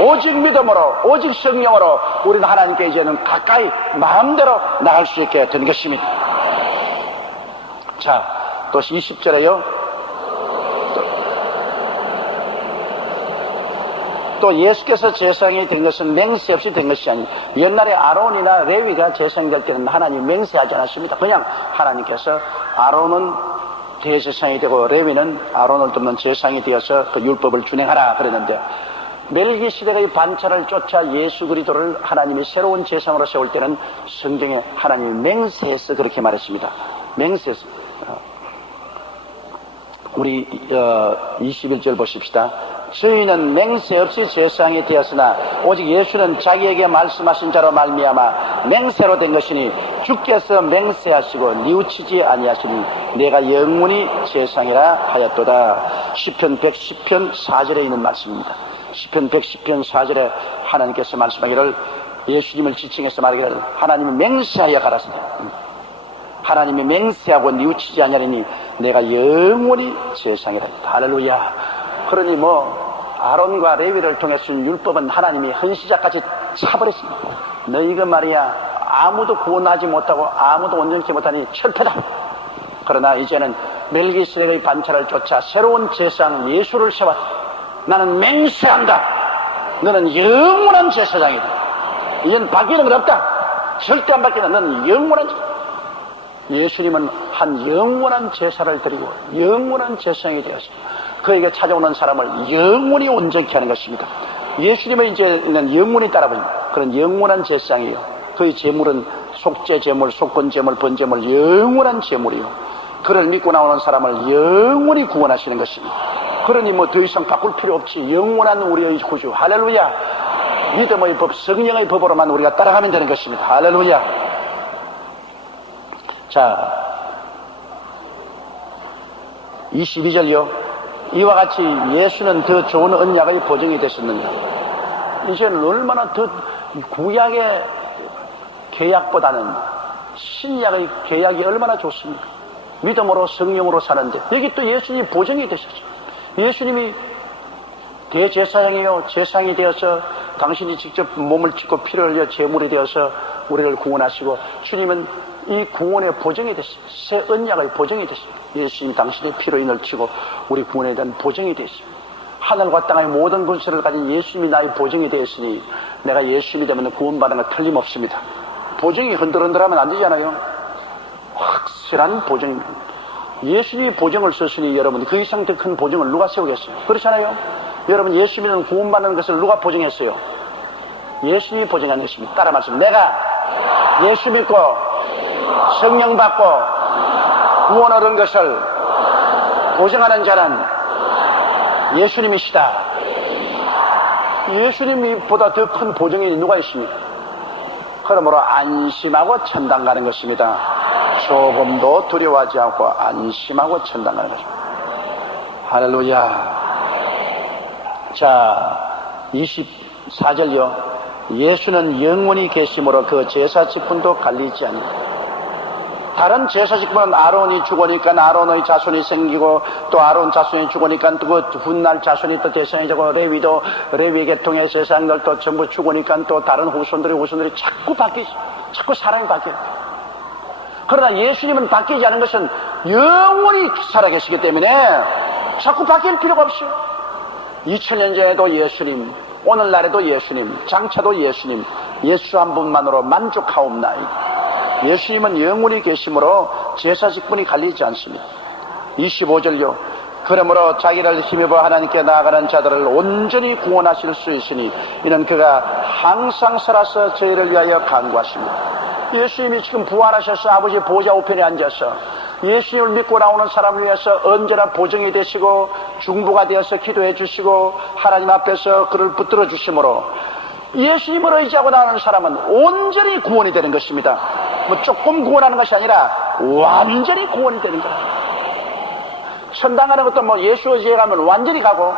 오직 믿음으로 오직 성령으로 우리는 하나님께 이제는 가까이 마음대로 나갈 수 있게 된 것입니다. 자, 또 20절에요. 또 예수께서 제사장이 된 것은 맹세 없이 된 것이 아니고 옛날에 아론이나 레위가 제사장 될 때는 하나님 맹세하지 않았습니다. 그냥 하나님께서 아론은 대제사장이 되고 레위는 아론을 돕는 제사장이 되어서 그 율법을 준행하라 그랬는데, 멜기세덱의 반차를 쫓아 예수 그리스도를 하나님이 새로운 제사장으로 세울 때는 성경에 하나님이 맹세해서 그렇게 말했습니다. 맹세해서. 우리 21절 보십시다. 저희는 맹세 없이 제사장이 되었으나 오직 예수는 자기에게 말씀하신 자로 말미암아 맹세로 된 것이니 주께서 맹세하시고 뉘우치지 아니하시니 내가 영원히 제사장이라 하였도다. 시편 110편 4절에 있는 말씀입니다. 시편 110편 4절에 하나님께서 말씀하기를, 예수님을 지칭해서 말하기를 하나님은 맹세하여 가라사대. 하나님이 맹세하고 뉘우치지 아니하리니 내가 영원히 제사장이라 했다. 할렐루야. 그러니 아론과 레위를 통해서 준 율법은 하나님이 헌시자까지 차버렸습니다. 너희가 말이야 아무도 구원하지 못하고 아무도 온전케 못하니 철폐다. 그러나 이제는 멜기세덱의 반차를 쫓아 새로운 제사장 예수를 세웠다. 나는 맹세한다. 너는 영원한 제사장이다. 이제는 바뀌는 건 없다. 절대 안 바뀌는. 너는 영원한 제사장. 예수님은 한 영원한 제사를 드리고 영원한 제사장이 되었습니다. 그에게 찾아오는 사람을 영원히 온전케 하는 것입니다. 예수님은 이제는 영원히 따라붙는 그런 영원한 제사장이에요. 그의 제물은 속죄 제물, 속건 제물, 번제물, 영원한 제물이요. 그를 믿고 나오는 사람을 영원히 구원하시는 것입니다. 그러니 더 이상 바꿀 필요 없지. 영원한 우리의 구주. 할렐루야. 믿음의 법, 성령의 법으로만 우리가 따라가면 되는 것입니다. 할렐루야. 자, 22절요. 이와 같이 예수는 더 좋은 언약의 보증이 되셨느냐. 이제는 얼마나 더 구약의 계약보다는 신약의 계약이 얼마나 좋습니까? 믿음으로 성령으로 사는데 여기 또 예수님이 보증이 되셨죠. 예수님이 대제사장이요 제사장이 되어서 당신이 직접 몸을 찢고 피를 흘려 제물이 되어서 우리를 구원하시고, 주님은 이 구원의 보증이 되셨어요. 새 언약의 보증이 되셨어요. 예수님 당신의 피로 인을 치고 우리 구원에 대한 보증이 되었어요. 하늘과 땅의 모든 권세를 가진 예수님이 나의 보증이 되었으니 내가 예수님이 되면 구원받는 거 틀림없습니다. 보증이 흔들흔들하면 안 되잖아요. 확실한 보증입니다. 예수님이 보증을 썼으니 여러분 그 이상 더 큰 보증을 누가 세우겠어요? 그렇잖아요. 여러분 예수 믿는 구원받는 것을 누가 보증했어요? 예수님이 보증한 것입니다. 따라 말씀. 내가 예수 믿고 성령 받고 구원 얻은 것을 보증하는 자는 예수님이시다. 예수님보다 더 큰 보증이 누가 있습니까? 그러므로 안심하고 천당 가는 것입니다. 조금도 두려워하지 않고 안심하고 천당 가는 것입니다. 할렐루야. 자, 24절요. 예수는 영원히 계심으로 그 제사 직분도 갈리지 아니하니. 다른 제사 직분은 아론이 죽으니까 아론의 자손이 생기고, 또 아론 자손이 죽으니까 또 그 훗날 자손이 또 대상이 되고, 레위도 레위 계통의 제사장들도 전부 죽으니까 또 다른 후손들이 자꾸 바뀌죠. 자꾸 사람이 바뀌어요. 그러나 예수님은 바뀌지 않은 것은 영원히 살아계시기 때문에 자꾸 바뀔 필요가 없어요. 2000년 전에도 예수님, 오늘날에도 예수님, 장차도 예수님, 예수 한 분만으로 만족하옵나이다. 예수님은 영원히 계심으로 제사 직분이 갈리지 않습니다. 25절요. 그러므로 자기를 힘입어 하나님께 나아가는 자들을 온전히 구원하실 수 있으니 이는 그가 항상 살아서 저희를 위하여 간구하십니다. 예수님이 지금 부활하셔서 아버지 보좌 우편에 앉아서 예수님을 믿고 나오는 사람을 위해서 언제나 보증이 되시고 중보가 되어서 기도해 주시고 하나님 앞에서 그를 붙들어 주심으로 예수님을 의지하고 나오는 사람은 온전히 구원이 되는 것입니다. 뭐 조금 구원하는 것이 아니라 완전히 구원이 되는 거예요. 천당 가는 것도 뭐 예수 의지해 가면 완전히 가고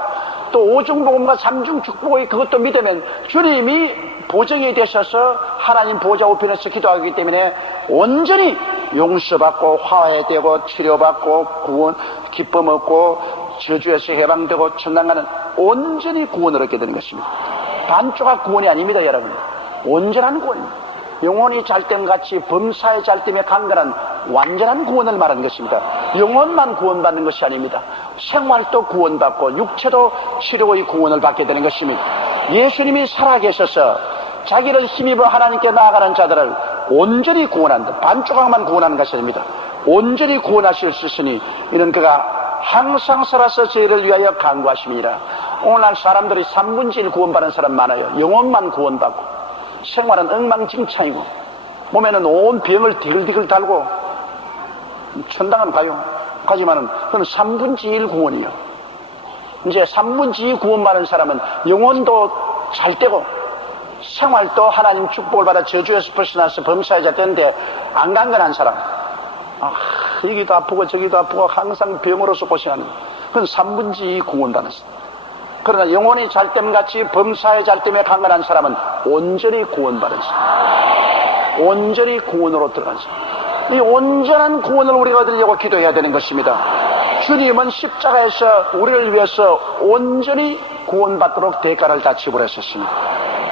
또 오중복음과 삼중 축복이 그것도 믿으면 주님이 보증이 되셔서 하나님 보좌 우편에서 기도하기 때문에 온전히 용서받고 화해되고 치료받고 구원 기쁨 얻고 저주에서 해방되고 천당 가는 온전히 구원을 얻게 되는 것입니다. 반조각 구원이 아닙니다, 여러분. 온전한 구원입니다. 영혼이 잘됨같이 범사의 잘됨에 강건한 완전한 구원을 말하는 것입니다. 영혼만 구원받는 것이 아닙니다. 생활도 구원받고 육체도 치료의 구원을 받게 되는 것입니다. 예수님이 살아계셔서 자기를 힘입어 하나님께 나아가는 자들을 온전히 구원한다. 반조각만 구원하는 것이 아닙니다. 온전히 구원하실 수 있으니 이는 그가 항상 살아서 저희를 위하여 간구하심이니라. 오늘날 사람들이 3분의 1 구원받는 사람 많아요. 영혼만 구원받고 생활은 엉망진창이고 몸에는 온 병을 디글디글 달고 천당은 가요. 하지만은 그건 3분의 1 구원이요. 이제 3분의 2 구원받은 사람은 영혼도 잘 되고 생활도 하나님 축복을 받아 저주에서 벗어나서 범사자 되는데 안 강건한 사람, 여기도 아프고 저기도 아프고 항상 병으로서 고생하는, 그건 3분의 2 구원받은 사람. 그러나 영혼이 잘됨같이 범사의 잘됨에 강건한 사람은 온전히 구원받은 사람, 온전히 구원으로 들어간 사람. 이 온전한 구원을 우리가 얻으려고 기도해야 되는 것입니다. 주님은 십자가에서 우리를 위해서 온전히 구원받도록 대가를 다 지불하셨습니다.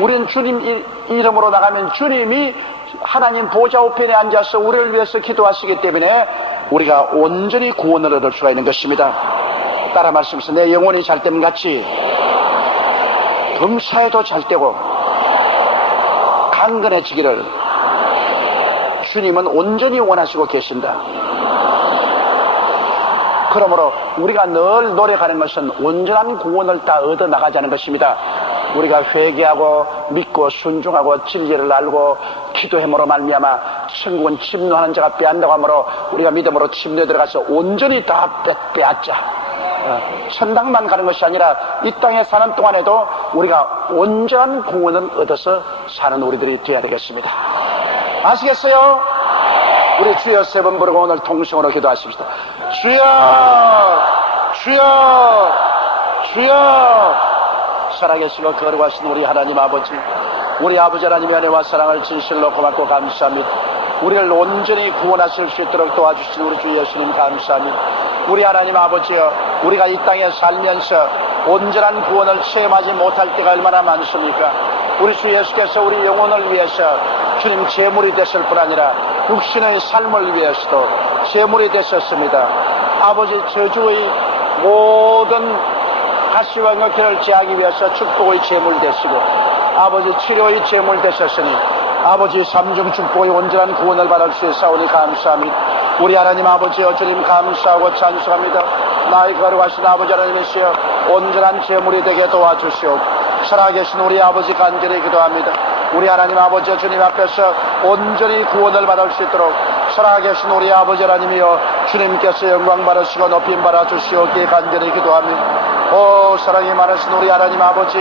우리는 주님 이름으로 나가면 주님이 하나님 보좌 우편에 앉아서 우리를 위해서 기도하시기 때문에 우리가 온전히 구원을 얻을 수가 있는 것입니다. 따라 말씀하세요. 내 영혼이 잘됨같이 범사에도 잘되고 강건해지기를 주님은 온전히 원하시고 계신다. 그러므로 우리가 늘 노력하는 것은 온전한 구원을 다 얻어나가자는 것입니다. 우리가 회개하고 믿고 순종하고 진리를 알고 기도함으로 말미암아 천국은 침노하는 자가 빼앗는다고 하므로 우리가 믿음으로 침노에 들어가서 온전히 다 빼앗자. 천당만 가는 것이 아니라 이 땅에 사는 동안에도 우리가 온전한 구원을 얻어서 사는 우리들이 되어야 되겠습니다. 아시겠어요? 우리 주여 세 번 부르고 오늘 통성으로 기도하십시다. 주여, 주여, 주여. 살아계시고 거룩하신 우리 하나님 아버지, 우리 아버지 하나님의 은혜와 사랑을 진실로 고맙고 감사합니다. 우리를 온전히 구원하실 수 있도록 도와주신 우리 주 예수님 감사합니다. 우리 하나님 아버지여, 우리가 이 땅에 살면서 온전한 구원을 체험하지 못할 때가 얼마나 많습니까? 우리 주 예수께서 우리 영혼을 위해서 주님 제물이 되실 뿐 아니라 육신의 삶을 위해서도 제물이 되셨습니다. 아버지 저주의 모든 가시와 엉켜를 제하기 위해서 축복의 제물 되시고 아버지 치료의 제물 되셨으니 아버지 삼중 축복의 온전한 구원을 받을 수 있사오니 감사합니다. 우리 하나님 아버지여 주님 감사하고 찬송합니다. 나의 거룩하신 아버지 하나님이시여 온전한 제물이 되게 도와주시오. 살아계신 우리 아버지 간절히 기도합니다. 우리 하나님 아버지여 주님 앞에서 온전히 구원을 받을 수 있도록 살아계신 우리 아버지 하나님이여 주님께서 영광 받으시고 높임 받아주시오기에 간절히 기도합니다. 오 사랑이 많으신 우리 하나님 아버지,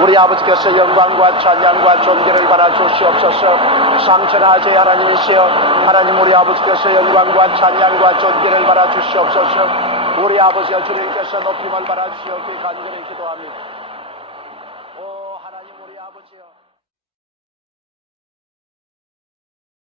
우리 아버지께서 영광과 찬양과 존귀를 받아주시옵소서. 상천하제 하나님이시여 하나님 우리 아버지께서 영광과 찬양과 존귀를 받아주시옵소서. 우리 아버지여 주님께서 높임을 받아주시오기에 간절히 기도합니다. 오 하나님 우리 아버지여